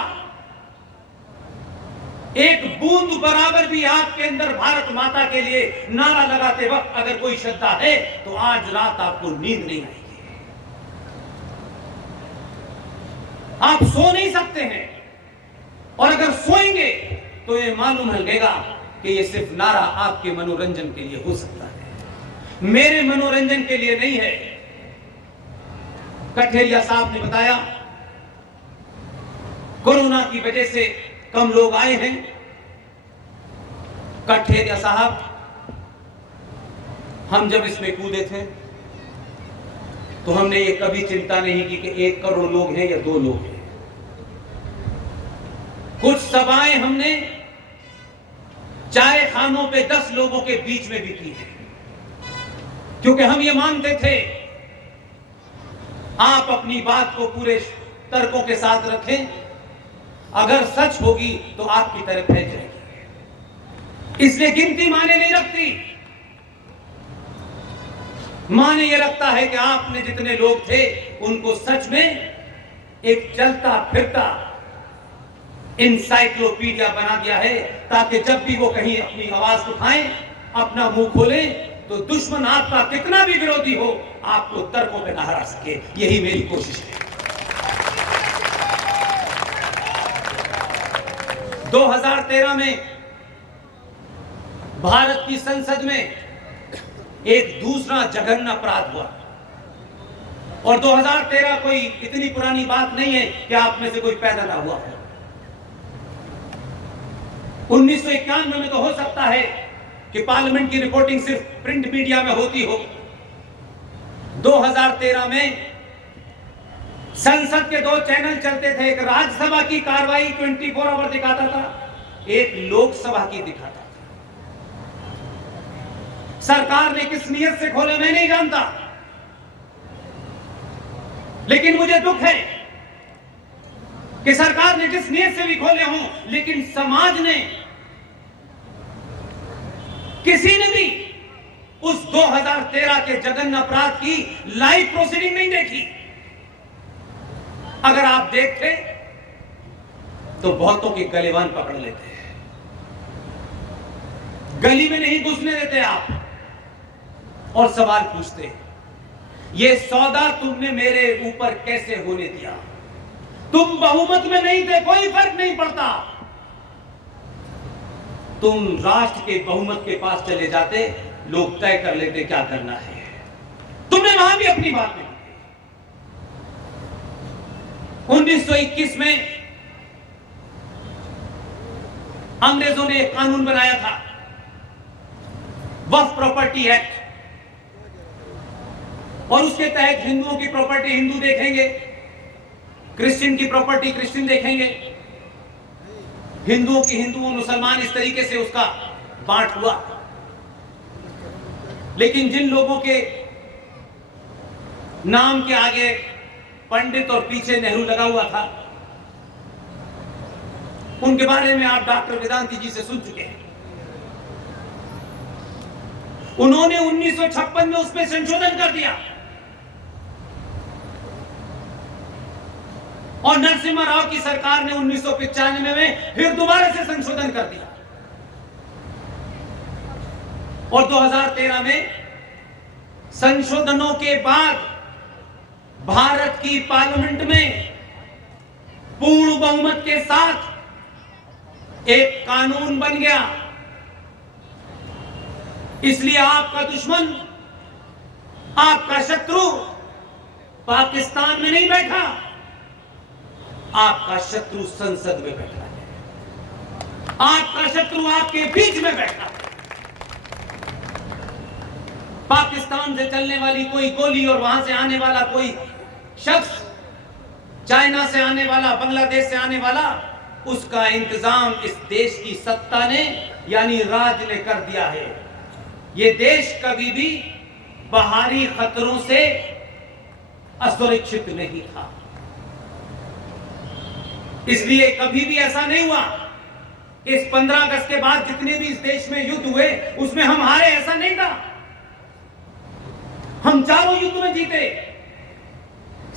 एक बूंद बराबर भी आपके अंदर भारत माता के लिए नारा लगाते वक्त अगर कोई श्रद्धा है तो आज रात आपको नींद नहीं आएगी, आप सो नहीं सकते हैं। और अगर सोएंगे तो ये मालूम लगेगा कि ये सिर्फ नारा आपके मनोरंजन के लिए हो सकता है। मेरे मनोरंजन के लिए नहीं है। कठेरिया साहब ने बताया कोरोना की वजह से कम लोग आए हैं। कठेरिया साहब, हम जब इसमें कूदे थे तो हमने ये कभी चिंता नहीं की कि 1 करोड़ लोग हैं या 2 लोग हैं। कुछ सभाएं हमने चाय खानों पे 10 लोगों के बीच में भी की है, क्योंकि हम ये मानते थे आप अपनी बात को पूरे तर्कों के साथ रखें, अगर सच होगी तो आपकी तरफ फैल जाएगी। इसलिए गिनती माने नहीं रखती। माने ये रखता है कि आपने जितने लोग थे उनको सच में एक चलता फिरता इंसाइक्लोपीडिया बना दिया है, ताकि जब भी वो कहीं अपनी आवाज उठाएं, अपना मुंह खोलें, तो दुश्मन आपका कितना भी विरोधी हो आपको तर्कों पे ना हरा सके। यही मेरी कोशिश है। 2013 में भारत की संसद में एक दूसरा जघन्य अपराध हुआ, और 2013 कोई इतनी पुरानी बात नहीं है कि आप में से कोई पैदा ना हुआ हो। 1991 में तो हो सकता है कि पार्लियामेंट की रिपोर्टिंग सिर्फ प्रिंट मीडिया में होती हो। 2013 में संसद के 2 चैनल चलते थे। एक राज्यसभा की कार्रवाई 24 आवर दिखाता था, एक लोकसभा की दिखाता था। सरकार ने किस नियत से खोले मैं नहीं जानता, लेकिन मुझे दुख है कि सरकार ने जिस नियत से भी खोले हों, लेकिन समाज ने, किसी ने भी उस 2013 के जघन्य अपराध की लाइव प्रोसीडिंग नहीं देखी। अगर आप देखते तो बहुतों के गलेवान पकड़ लेते हैं, गली में नहीं घुसने देते आप, और सवाल पूछते हैं ये सौदा तुमने मेरे ऊपर कैसे होने दिया? तुम बहुमत में नहीं थे, कोई फर्क नहीं पड़ता। तुम राष्ट्र के बहुमत के पास चले जाते, लोग तय कर लेते क्या करना है। तुमने वहां भी अपनी बात नहीं की। 1921 में अंग्रेजों ने एक कानून बनाया था, वक्फ प्रॉपर्टी एक्ट, और उसके तहत हिंदुओं की प्रॉपर्टी हिंदू देखेंगे, क्रिश्चियन की प्रॉपर्टी क्रिश्चियन देखेंगे, हिंदुओं की हिंदू, मुसलमान, इस तरीके से उसका बांट हुआ। लेकिन जिन लोगों के नाम के आगे पंडित और पीछे नेहरू लगा हुआ था, उनके बारे में आप डॉक्टर वेदांती जी से सुन चुके हैं। उन्होंने 1956 में उसमें संशोधन कर दिया, और नरसिम्हा राव की सरकार ने 1995 में फिर दोबारा से संशोधन कर दिया, और 2013 में संशोधनों के बाद भारत की पार्लियामेंट में पूर्ण बहुमत के साथ एक कानून बन गया। इसलिए आपका दुश्मन, आपका शत्रु पाकिस्तान में नहीं बैठा, आपका शत्रु संसद में बैठा है, आपका शत्रु आपके बीच में बैठा है। पाकिस्तान से चलने वाली कोई गोली और वहां से आने वाला कोई शख्स, चाइना से आने वाला, बांग्लादेश से आने वाला, उसका इंतजाम इस देश की सत्ता ने यानी राज ने कर दिया है। ये देश कभी भी बाहरी खतरों से असुरक्षित नहीं था। इसलिए कभी भी ऐसा नहीं हुआ, इस 15 अगस्त के बाद जितने भी इस देश में युद्ध हुए उसमें हम हारे, ऐसा नहीं था। हम चारों युद्ध में जीते।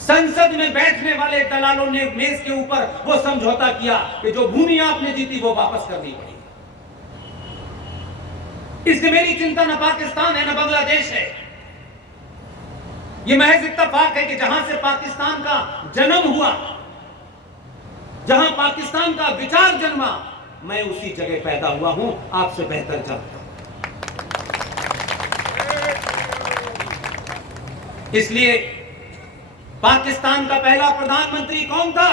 संसद में बैठने वाले दलालों ने मेज के ऊपर वो समझौता किया कि जो भूमि आपने जीती वो वापस करनी पड़ी। इसलिए मेरी चिंता न पाकिस्तान है न बांग्लादेश है। ये महज इत्तेफाक है कि जहां से पाकिस्तान का जन्म हुआ, जहां पाकिस्तान का विचार जन्मा, मैं उसी जगह पैदा हुआ हूं, आपसे बेहतर जानता हूं। इसलिए पाकिस्तान का पहला प्रधानमंत्री कौन था?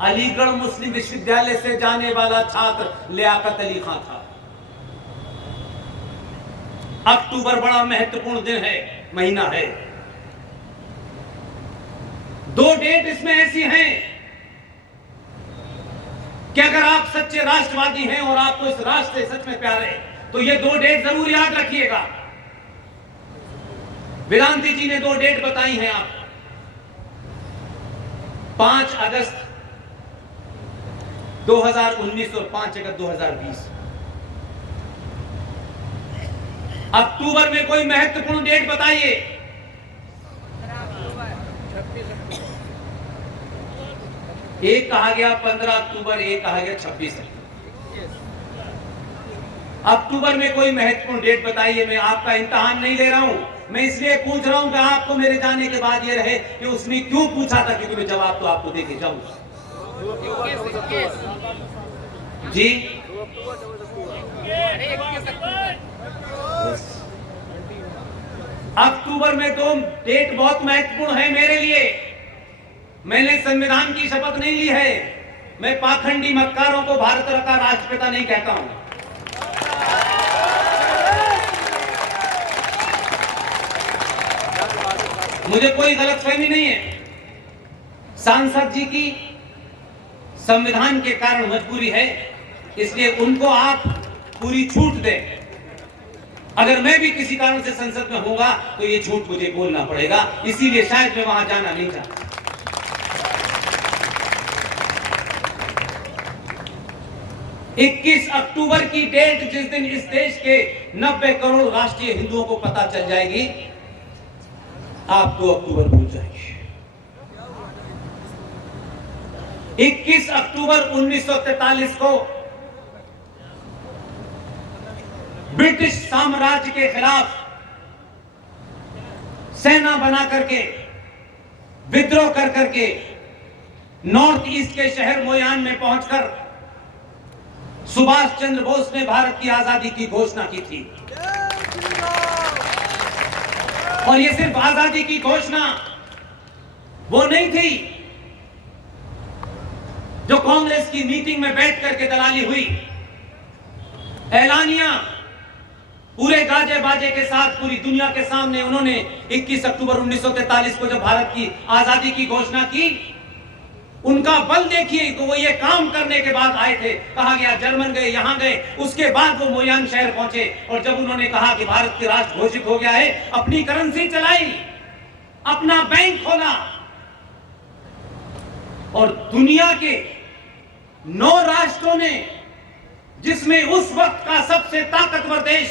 अलीगढ़ मुस्लिम विश्वविद्यालय से जाने वाला छात्र लियाकत अली खान था। अक्टूबर बड़ा महत्वपूर्ण दिन है, महीना है। दो डेट इसमें ऐसी हैं कि अगर आप सच्चे राष्ट्रवादी हैं और आपको इस राष्ट्र से सच में प्यार है तो ये दो डेट जरूर याद रखिएगा। वेदांती जी ने दो डेट बताई हैं आप, 5 अगस्त 2019 और 5 अगस्त 2020। अक्टूबर में कोई महत्वपूर्ण डेट बताइए। एक कहा गया 15 अक्टूबर, एक कहा गया 26 अक्टूबर। अक्टूबर में कोई महत्वपूर्ण डेट बताइए। मैं आपका इम्तिहान नहीं ले रहा हूं, मैं इसलिए पूछ रहा हूं कि आपको मेरे जाने के बाद ये रहे कि उसने क्यों पूछा था, क्योंकि मैं जवाब तो आपको देके जाऊंगा। जी अक्टूबर में दो डेट बहुत महत्वपूर्ण है मेरे लिए। मैंने संविधान की शपथ नहीं ली है। मैं पाखंडी मक्कारों को भारत का राष्ट्रपिता नहीं कहता हूं। मुझे कोई गलतफहमी नहीं है। सांसद जी की संविधान के कारण मजबूरी है, इसलिए उनको आप पूरी छूट दें। अगर मैं भी किसी कारण से संसद में होगा तो ये झूठ मुझे बोलना पड़ेगा, इसीलिए शायद मैं वहां जाना नहीं चाहता। 21 अक्टूबर की डेट, जिस दिन इस देश के 90 करोड़ राष्ट्रीय हिंदुओं को पता चल जाएगी, आप 2 अक्टूबर भूल जाएंगे। 21 अक्टूबर 1943 को ब्रिटिश साम्राज्य के खिलाफ सेना बना करके, विद्रोह कर करके नॉर्थ ईस्ट के शहर मोयान में पहुंचकर सुभाष चंद्र बोस ने भारत की आजादी की घोषणा की थी। और ये सिर्फ आजादी की घोषणा वो नहीं थी जो कांग्रेस की मीटिंग में बैठ करके दलाली हुई। ऐलानिया पूरे गाजे बाजे के साथ पूरी दुनिया के सामने उन्होंने 21 अक्टूबर 1943 को जब भारत की आजादी की घोषणा की, उनका बल देखिए। तो वो ये काम करने के बाद आए थे। कहा गया जर्मन गए, यहां गए, उसके बाद वो मोयान शहर पहुंचे और जब उन्होंने कहा कि भारत के राष्ट्र घोषित हो गया है, अपनी करेंसी चलाई, अपना बैंक खोला और दुनिया के 9 राष्ट्रों ने, जिसमें उस वक्त का सबसे ताकतवर देश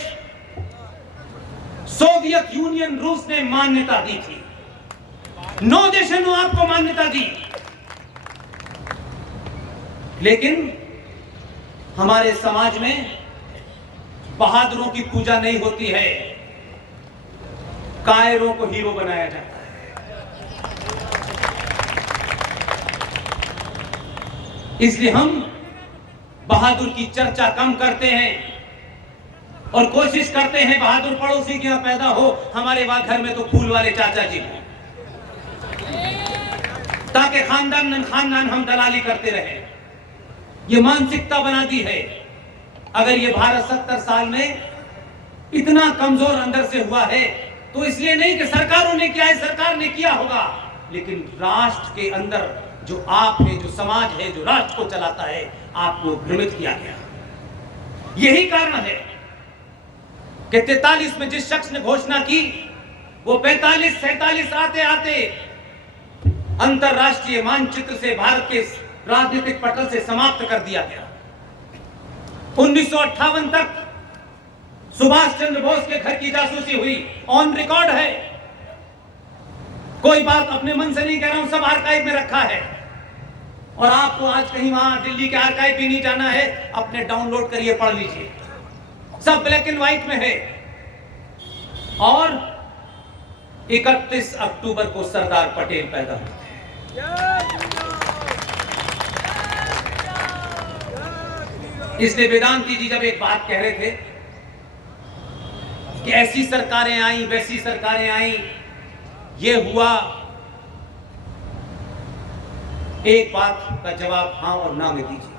सोवियत यूनियन रूस ने मान्यता दी थी। 9 देशों ने आपको मान्यता दी। लेकिन हमारे समाज में बहादुरों की पूजा नहीं होती है, कायरों को हीरो बनाया जाता है। इसलिए हम बहादुर की चर्चा कम करते हैं और कोशिश करते हैं बहादुर पड़ोसी के यहां पैदा हो, हमारे वहां घर में तो फूल वाले चाचा जी हो, ताकि खानदान खानदान हम दलाली करते रहे। ये मानसिकता बना दी है। अगर ये भारत 70 साल में इतना कमजोर अंदर से हुआ है तो इसलिए नहीं कि सरकारों ने किया है, सरकार ने किया होगा, लेकिन राष्ट्र के अंदर जो आप है, जो समाज है, जो राष्ट्र को चलाता है, आपको भ्रमित किया गया। यही कारण है कि 43 में जिस शख्स ने घोषणा की, वो 45-47 आते आते अंतरराष्ट्रीय मानचित्र से भारत के राजनीतिक पटल से समाप्त कर दिया गया। 1958 तक सुभाष चंद्र बोस के घर की जासूसी हुई, ऑन रिकॉर्ड है। कोई बात अपने मन से नहीं कह रहा हूं, सब आर्काइव में रखा है। और आपको आज कहीं वहां दिल्ली के आर्काइव भी नहीं जाना है, अपने डाउनलोड करिए, पढ़ लीजिए, सब ब्लैक एंड व्हाइट में है। और 31 अक्टूबर को सरदार पटेल पैदा हुए। इसलिए वेदांती जी जब एक बात कह रहे थे कि ऐसी सरकारें आई, वैसी सरकारें आई, ये हुआ, एक बात का जवाब हां और ना में दीजिए।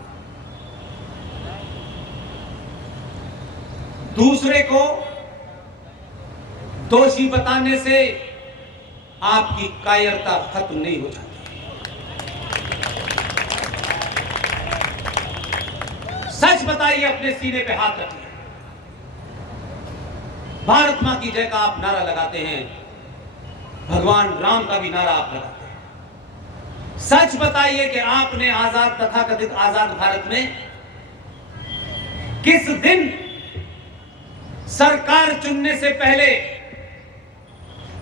दूसरे को दोषी बताने से आपकी कायरता खत्म नहीं हो जाती। सच बताइए, अपने सीने पे हाथ रखिए। भारत मां की जय का आप नारा लगाते हैं, भगवान राम का भी नारा आप लगाते हैं। सच बताइए कि आपने आजाद, तथाकथित आजाद भारत में किस दिन सरकार चुनने से पहले,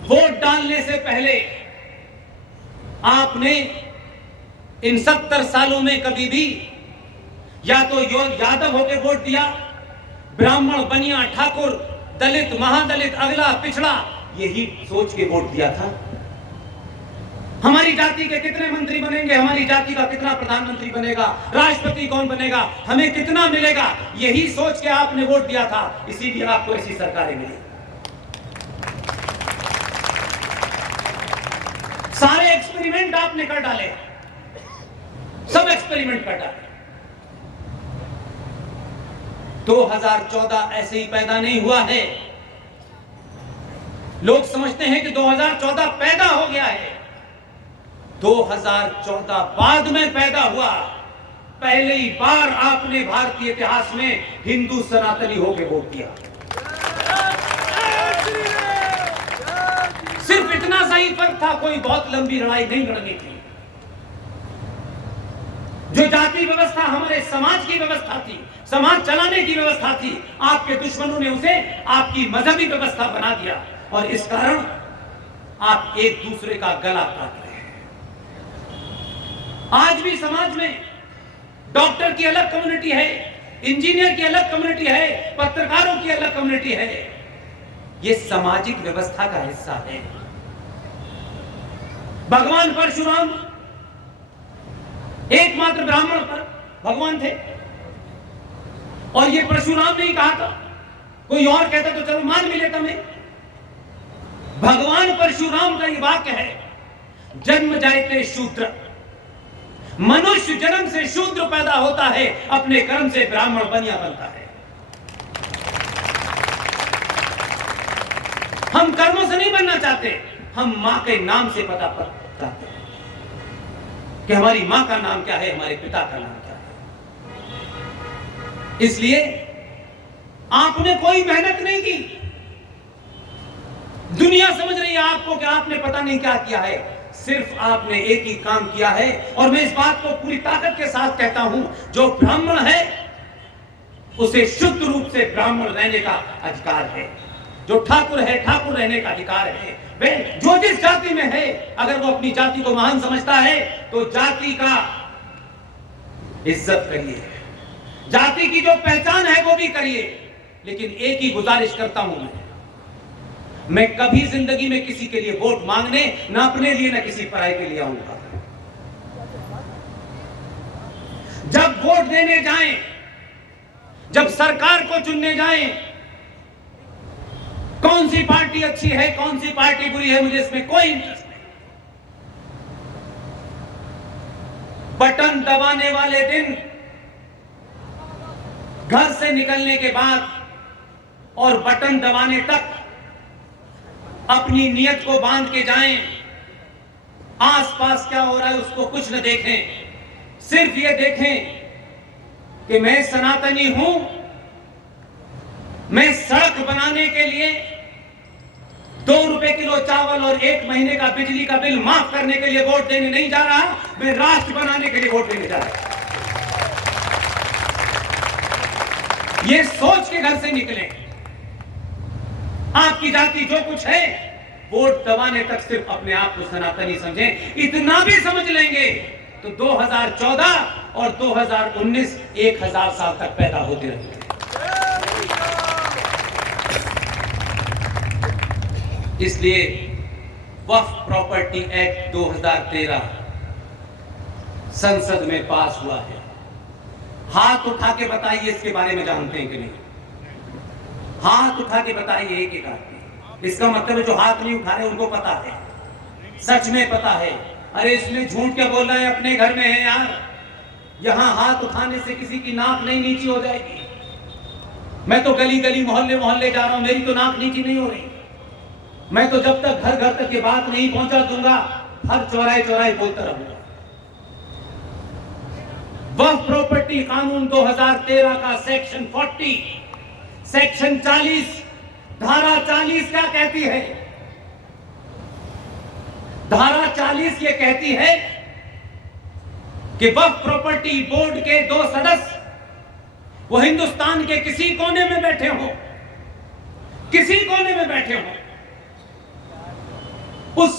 वोट डालने से पहले आपने इन 70 सालों में कभी भी या तो यादव होके वोट दिया, ब्राह्मण, बनिया, ठाकुर, दलित, महादलित, अगला, पिछड़ा, यही सोच के वोट दिया था? हमारी जाति के कितने मंत्री बनेंगे, हमारी जाति का कितना प्रधानमंत्री बनेगा, राष्ट्रपति कौन बनेगा, हमें कितना मिलेगा, यही सोच के आपने वोट दिया था। इसीलिए आपको ऐसी सरकारें मिली। सारे एक्सपेरिमेंट आपने कर डाले, सब एक्सपेरिमेंट कर डाले। 2014 ऐसे ही पैदा नहीं हुआ है। लोग समझते हैं कि 2014 पैदा हो गया है। 2014 बाद में पैदा हुआ। पहली बार आपने भारतीय इतिहास में हिंदू सनातनी होकर वोट दिया। सिर्फ इतना सही फर्क था, कोई बहुत लंबी लड़ाई नहीं लड़नी थी। जो जाति व्यवस्था हमारे समाज की व्यवस्था थी, समाज चलाने की व्यवस्था थी, आपके दुश्मनों ने उसे आपकी मजहबी व्यवस्था बना दिया और इस कारण आप एक दूसरे का गला काट रहे हैं। आज भी समाज में डॉक्टर की अलग कम्युनिटी है, इंजीनियर की अलग कम्युनिटी है, पत्रकारों की अलग कम्युनिटी है। यह सामाजिक व्यवस्था का हिस्सा है। भगवान परशुराम एकमात्र ब्राह्मण पर भगवान थे और ये परशुराम ने कहा था, कोई और कहता तो चलो मान भी लेता मैं। भगवान परशुराम का ये वाक्य है, जन्म जायते शूद्र, मनुष्य जन्म से शूद्र पैदा होता है, अपने कर्म से ब्राह्मण बनिया बनता है। हम कर्मों से नहीं बनना चाहते, हम मां के नाम से पता चाहते हैं कि हमारी मां का नाम क्या है, हमारे पिता का नाम क्या है। इसलिए आपने कोई मेहनत नहीं की। दुनिया समझ रही है आपको कि आपने पता नहीं क्या किया है। सिर्फ आपने एक ही काम किया है और मैं इस बात को पूरी ताकत के साथ कहता हूं, जो ब्राह्मण है उसे शुद्ध रूप से ब्राह्मण रहने का अधिकार है। जो ठाकुर है, ठाकुर रहने का अधिकार है। वे जो जिस जाति में है, अगर वो अपनी जाति को महान समझता है तो जाति का इज्जत करिए, जाति की जो पहचान है वो भी करिए। लेकिन एक ही गुजारिश करता हूं मैं कभी जिंदगी में किसी के लिए वोट मांगने ना अपने लिए ना किसी पराई के लिए आऊंगा। जब वोट देने जाएं, जब सरकार को चुनने जाएं, कौन सी पार्टी अच्छी है, कौन सी पार्टी बुरी है, मुझे इसमें कोई इंटरेस्ट नहीं। बटन दबाने वाले दिन, घर से निकलने के बाद और बटन दबाने तक अपनी नियत को बांध के जाएं। आसपास क्या हो रहा है उसको कुछ न देखें, सिर्फ ये देखें कि मैं सनातनी हूं। मैं सड़क बनाने के लिए 2 रुपए किलो चावल और 1 महीने का बिजली का बिल माफ करने के लिए वोट देने नहीं जा रहा, मैं राष्ट्र बनाने के लिए वोट देने जा रहा। ये सोच के घर से निकले। आपकी जाति जो कुछ है, वोट दबाने तक सिर्फ अपने आप को सनातनी समझें। इतना भी समझ लेंगे तो 2014 और 2019 1000 साल तक पैदा होते रहेंगे। इसलिए वक्फ प्रॉपर्टी एक्ट 2013 संसद में पास हुआ है। हाथ उठा के बताइए इसके बारे में जानते हैं कि नहीं? हाथ उठा के बताइए एक एक आदमी। इसका मतलब है जो हाथ नहीं उठा रहे उनको पता है। सच में पता है। अरे इसमें झूठ क्या बोल रहे हैं, अपने घर में है यार। यहां हाथ उठाने से किसी की नाक नहीं नीची हो जाएगी। मैं तो गली गली मोहल्ले मोहल्ले जा रहा हूं, मेरी तो नाक नीची नहीं हो रही। मैं तो जब तक घर घर तक ये बात नहीं पहुंचा दूंगा, हर चौराहे चौराहे बोलता रहूंगा। वक्फ प्रॉपर्टी कानून 2013 का सेक्शन 40, सेक्शन 40, धारा 40 क्या कहती है? धारा 40 ये कहती है कि वक्फ प्रॉपर्टी बोर्ड के 2 सदस्य, वो हिंदुस्तान के किसी कोने में बैठे हो, किसी कोने में बैठे हो, उस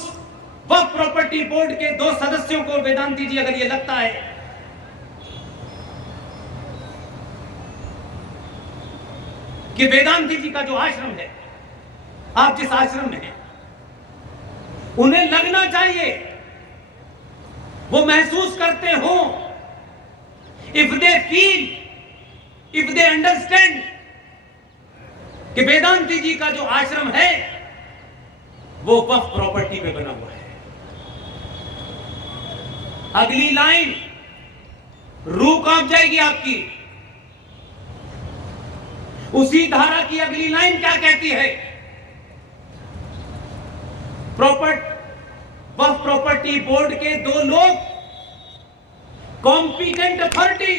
वक्फ प्रॉपर्टी बोर्ड के 2 सदस्यों को वेदांती जी अगर ये लगता है कि वेदांती जी का जो आश्रम है, आप जिस आश्रम में हैं, उन्हें लगना चाहिए, वो महसूस करते हो, if they feel, if they understand कि वेदांती जी का जो आश्रम है वो वक्फ प्रॉपर्टी पे बना हुआ है। अगली लाइन रूह कांप जाएगी आपकी। उसी धारा की अगली लाइन क्या कहती है? वक्फ प्रॉपर्टी बोर्ड के 2 लोग, कॉम्पिटेंट अथॉरिटी,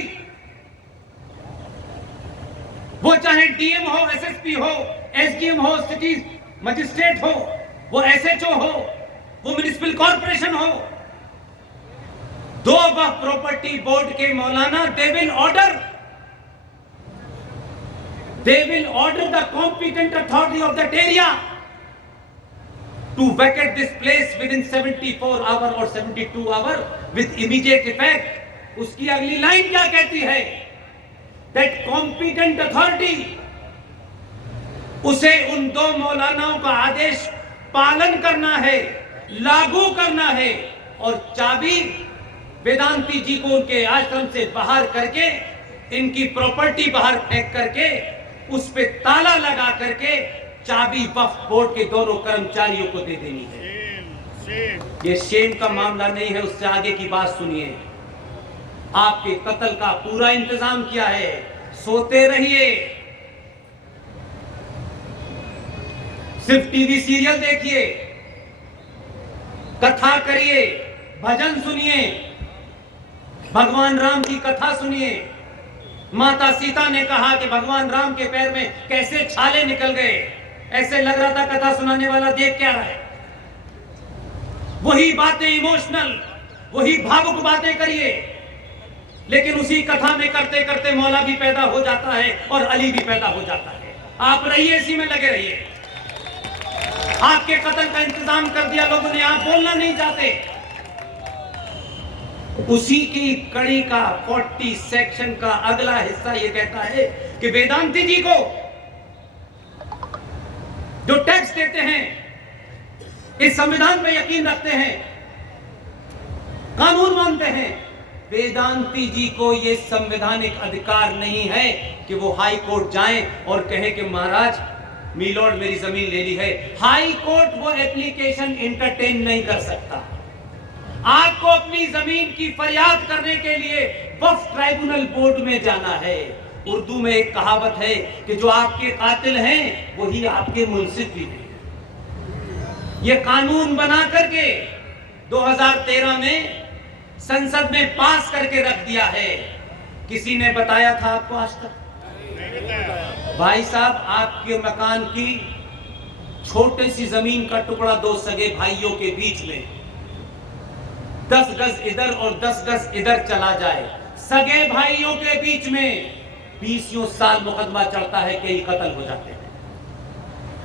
वो चाहे डीएम हो, एसएसपी हो, एसडीएम हो, सिटी मजिस्ट्रेट हो, वो एसएचओ हो, वो म्युनिसिपल कॉर्पोरेशन हो, 2 वक्फ प्रॉपर्टी बोर्ड के मौलाना, they will order the competent authority of that area to vacate this place within 74 hours or 72 hours with immediate effect। उसकी अगली लाइन क्या कहती है? That competent authority, उसे उन 2 मौलानाओं का आदेश पालन करना है, लागू करना है, और चाबी वेदांती जी को उनके आश्रम से बाहर करके, इनकी प्रॉपर्टी बाहर फेंक करके, उस पे ताला लगा करके चाबी वक्फ बोर्ड के दोनों कर्मचारियों को दे देनी है। ये शेम का मामला नहीं है, उससे आगे की बात सुनिए। आपके कत्ल का पूरा इंतजाम किया है, सोते रहिए, सिर्फ टीवी सीरियल देखिए, कथा करिए, भजन सुनिए, भगवान राम की कथा सुनिए। माता सीता ने कहा कि भगवान राम के पैर में कैसे छाले निकल गए, ऐसे लग रहा था कथा सुनाने वाला देख क्या रहा है। वही बातें इमोशनल, वही भावुक बातें करिए, लेकिन उसी कथा में करते करते मौला भी पैदा हो जाता है और अली भी पैदा हो जाता है। आप रहिए, इसी में लगे रहिए। आपके कत्ल का इंतजाम कर दिया लोगों ने, आप बोलना नहीं चाहते। उसी की कड़ी का 40 सेक्शन का अगला हिस्सा यह कहता है कि वेदांती जी को जो टैक्स देते हैं, इस संविधान पे यकीन रखते हैं, कानून मानते हैं, वेदांती जी को यह संवैधानिक अधिकार नहीं है कि वो हाई कोर्ट जाएं और कहें कि महाराज मीलॉर्ड मेरी जमीन ले ली है। हाई कोर्ट वो एप्लीकेशन एंटरटेन नहीं कर सकता। आपको अपनी जमीन की फरियाद करने के लिए वक्फ ट्राइब्यूनल बोर्ड में जाना है। उर्दू में एक कहावत है कि जो आपके कातिल हैं वही आपके मुंसिफ भी हैं। यह कानून बना करके 2013 में संसद में पास करके रख दिया है। किसी ने बताया था आपको आज तक? भाई साहब, आपके मकान की छोटी सी जमीन का टुकड़ा 2 सगे भाइयों के बीच में 10 गज इधर और 10 गज इधर चला जाए, सगे भाइयों के बीच में 20 साल मुकदमा चलता है, कई कत्ल हो जाते हैं।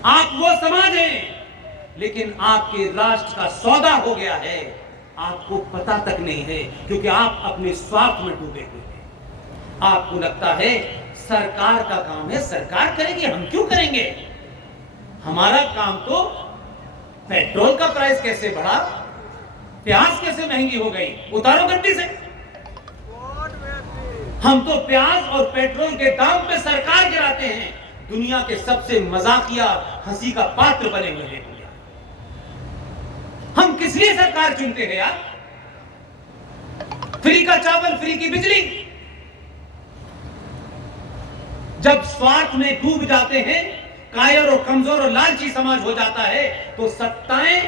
आप वो समाज हैं, लेकिन आपके राष्ट्र का सौदा हो गया है, आपको पता तक नहीं है, क्योंकि आप अपने स्वार्थ में डूबे हुए हैं। आपको लगता है सरकार का काम है, सरकार करेगी, हम क्यों करेंगे? हमारा काम तो पेट्रोल का प्राइस कैसे बढ़ा, प्याज कैसे महंगी हो गई, उतारो गड्डी से। हम तो प्याज और पेट्रोल के दाम पे सरकार गिराते हैं, दुनिया के सबसे मजाकिया हंसी का पात्र बने हुए हैं। हम हम किस लिए सरकार चुनते हैं यार? फ्री का चावल, फ्री की बिजली। जब स्वार्थ में डूब जाते हैं, कायर और कमजोर और लालची समाज हो जाता है, तो सत्ताएं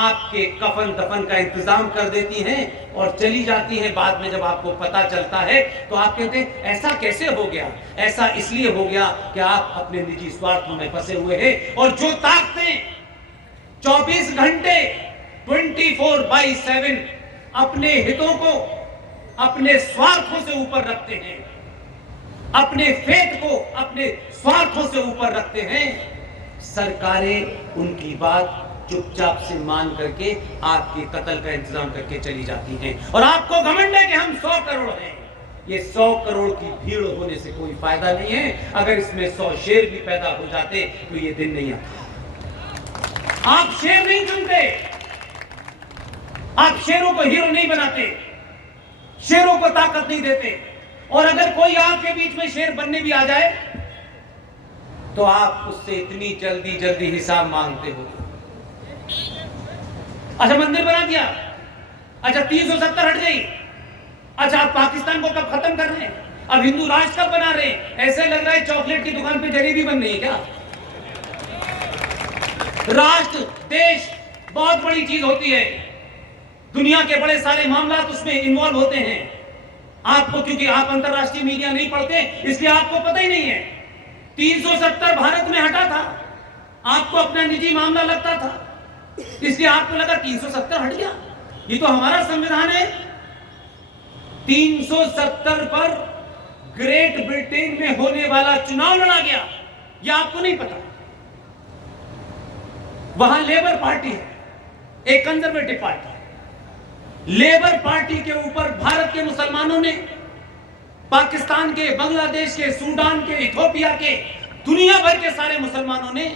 आपके कफन दफन का इंतजाम कर देती हैं और चली जाती हैं। बाद में जब आपको पता चलता है तो आप कहते हैं ऐसा कैसे हो गया? ऐसा इसलिए हो गया कि आप अपने निजी स्वार्थों में फंसे हुए हैं। और जो ताकतें 24 घंटे 24/7 अपने हितों को अपने स्वार्थों से ऊपर रखते हैं, अपने फेथ को अपने स्वार्थों से ऊपर रखते हैं, सरकारें उनकी बात चुपचाप से मान करके आपके कत्ल का इंतजाम करके चली जाती हैं। और आपको घमंड है कि हम 100 करोड़ हैं। ये 100 करोड़ की भीड़ होने से कोई फायदा नहीं है। अगर इसमें 100 शेर भी पैदा हो जाते तो ये दिन नहीं आता। आप शेर नहीं चुनते, आप शेरों को हीरो नहीं बनाते, शेरों को ताकत नहीं देते। और अगर कोई आपके बीच में शेर बनने भी आ जाए तो आप उससे इतनी जल्दी जल्दी हिसाब मांगते हो। अच्छा, मंदिर बना दिया, अच्छा 370 हट गई, अच्छा आप पाकिस्तान को कब खत्म कर रहे हैं? अब हिंदू राष्ट्र कब बना रहे हैं? ऐसे लग रहा है चॉकलेट की दुकान पे जलेबी बन रही है क्या? राष्ट्र देश बहुत बड़ी चीज होती है, दुनिया के बड़े सारे मामला उसमें इन्वॉल्व होते हैं। आपको, क्योंकि आप अंतरराष्ट्रीय मीडिया नहीं पढ़ते, इसलिए आपको पता ही नहीं है। 370 भारत में हटा था, आपको अपना निजी मामला लगता था, इसलिए आपको लगा 370 हट गया। ये तो हमारा संविधान है। 370 पर ग्रेट ब्रिटेन में होने वाला चुनाव लड़ा गया, यह आपको नहीं पता। वहां लेबर पार्टी है, एक कंजर्वेटिव पार्टी। लेबर पार्टी के ऊपर भारत के मुसलमानों ने, पाकिस्तान के, बांग्लादेश के, सूडान के, इथियोपिया के, दुनिया भर के सारे मुसलमानों ने,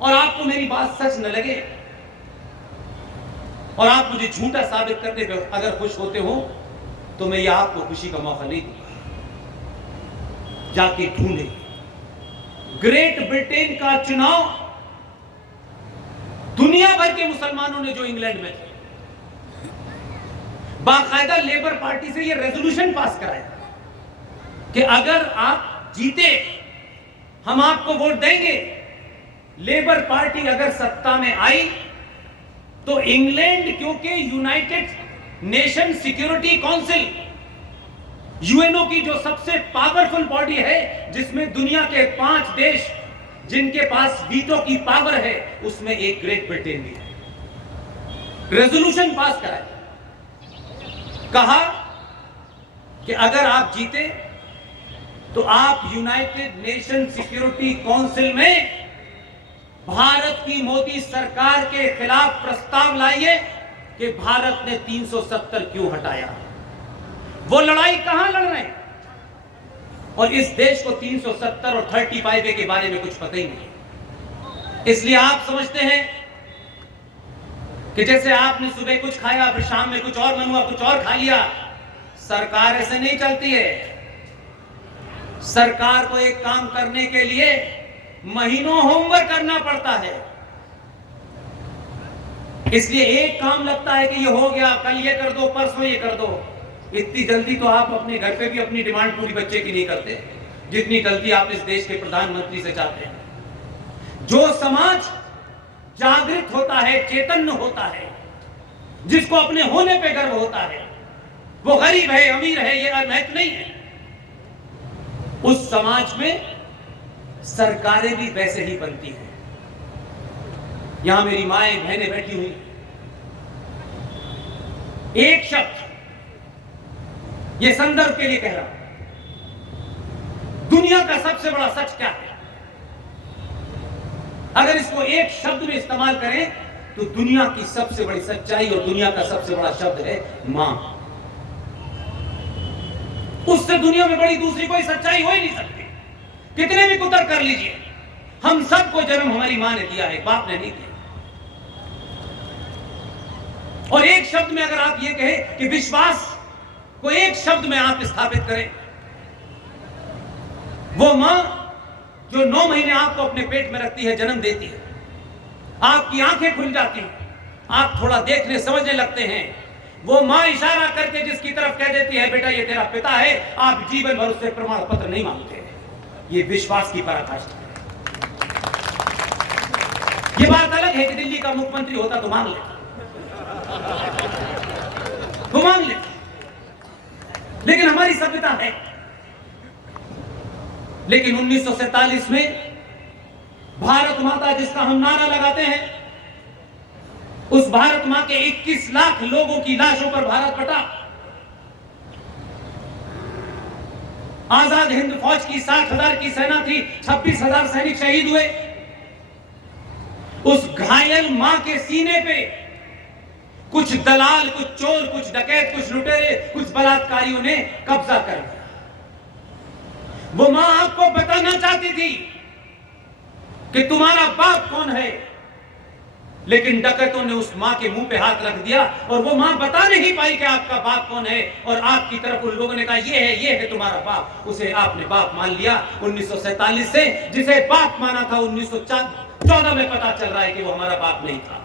और आपको मेरी बात सच न लगे और आप मुझे झूठा साबित करने पे अगर खुश होते हो तो मैं ये आपको खुशी का मौका नहीं दूंगा। जाके ढूंढे ग्रेट ब्रिटेन का चुनाव, दुनिया भर के मुसलमानों ने जो इंग्लैंड में थे, बाकायदा लेबर पार्टी से ये रेजोल्यूशन पास कराया कि अगर आप जीते हम आपको वोट देंगे। लेबर पार्टी अगर सत्ता में आई तो इंग्लैंड, क्योंकि United nation security council, UNO की जो सबसे पावरफुल बॉडी है, जिसमें दुनिया के 5 देश जिनके पास वीटो की पावर है, उसमें एक ग्रेट ब्रिटेन भी है। रेजोल्यूशन पास कराया, कहा कि अगर आप जीते तो आप यूनाइटेड नेशन सिक्योरिटी काउंसिल में भारत की मोदी सरकार के खिलाफ प्रस्ताव लाइए कि भारत ने 370 क्यों हटाया। वो लड़ाई कहां लड़ रहे हैं? और इस देश को 370 और 35A के बारे में कुछ पता ही नहीं। इसलिए आप समझते हैं कि जैसे आपने सुबह कुछ खाया, फिर शाम में कुछ और मन हुआ, कुछ और खा लिया। सरकार ऐसे नहीं चलती है। सरकार को एक काम करने के लिए महीनों होमवर्क करना पड़ता है। इसलिए एक काम लगता है कि ये हो गया, कल ये कर दो, परसों ये कर दो। इतनी जल्दी तो आप अपने घर पे भी अपनी डिमांड पूरी बच्चे की नहीं करते जितनी जल्दी आप इस देश के प्रधानमंत्री से चाहते हैं। जो समाज जागृत होता है, चैतन्य होता है, जिसको अपने होने पे गर्व होता है, वो गरीब है, अमीर है, ये महत्व नहीं है। उस समाज में सरकारें भी वैसे ही बनती हैं। यहां मेरी माएं बहनें बैठी हुई, एक शब्द, ये संदर्भ के लिए कह रहा हूं, दुनिया का सबसे बड़ा सच क्या है? अगर इसको एक शब्द में इस्तेमाल करें तो दुनिया की सबसे बड़ी सच्चाई और दुनिया का सबसे बड़ा शब्द है मां। उससे दुनिया में बड़ी दूसरी कोई सच्चाई हो ही नहीं सकती। कितने भी कुतर कर लीजिए, हम सबको जन्म हमारी मां ने दिया है, बाप ने नहीं दिया। और एक शब्द में अगर आप ये कहें कि विश्वास को एक शब्द में आप स्थापित करें, वो मां जो 9 महीने आपको अपने पेट में रखती है, जन्म देती है, आपकी आंखें खुल जाती हैं, आप थोड़ा देखने समझने लगते हैं। वो मां इशारा करके जिसकी तरफ कह देती है बेटा ये तेरा पिता है, आप जीवन भर उससे प्रमाण पत्र नहीं मांगते। ये विश्वास की पराकाष्ठा है। ये बात अलग है कि दिल्ली का मुख्यमंत्री होता तो मांग लेता, वो मांग लेता, लेकिन हमारी सभ्यता है। लेकिन 1947 में भारत माता जिसका हम नारा लगाते हैं, उस भारत मां के 21 लाख लोगों की लाशों पर भारत बटा। आजाद हिंद फौज की 60,000 की सेना थी, 26,000 सैनिक शहीद हुए। उस घायल मां के सीने पे कुछ दलाल, कुछ चोर, कुछ डकैत, कुछ लुटेरे, कुछ बलात्कारियों ने कब्जा कर लिया। वो मां आपको बताना चाहती थी कि तुम्हारा बाप कौन है, लेकिन डकैतों ने उस मां के मुंह पे हाथ रख दिया और वो मां बता नहीं पाई कि आपका बाप कौन है। और आपकी तरफ उन लोगों ने कहा ये है तुम्हारा बाप। उसे आपने बाप मान लिया। 1947 से जिसे बाप माना था 1914 में पता चल रहा है कि वो हमारा बाप नहीं था।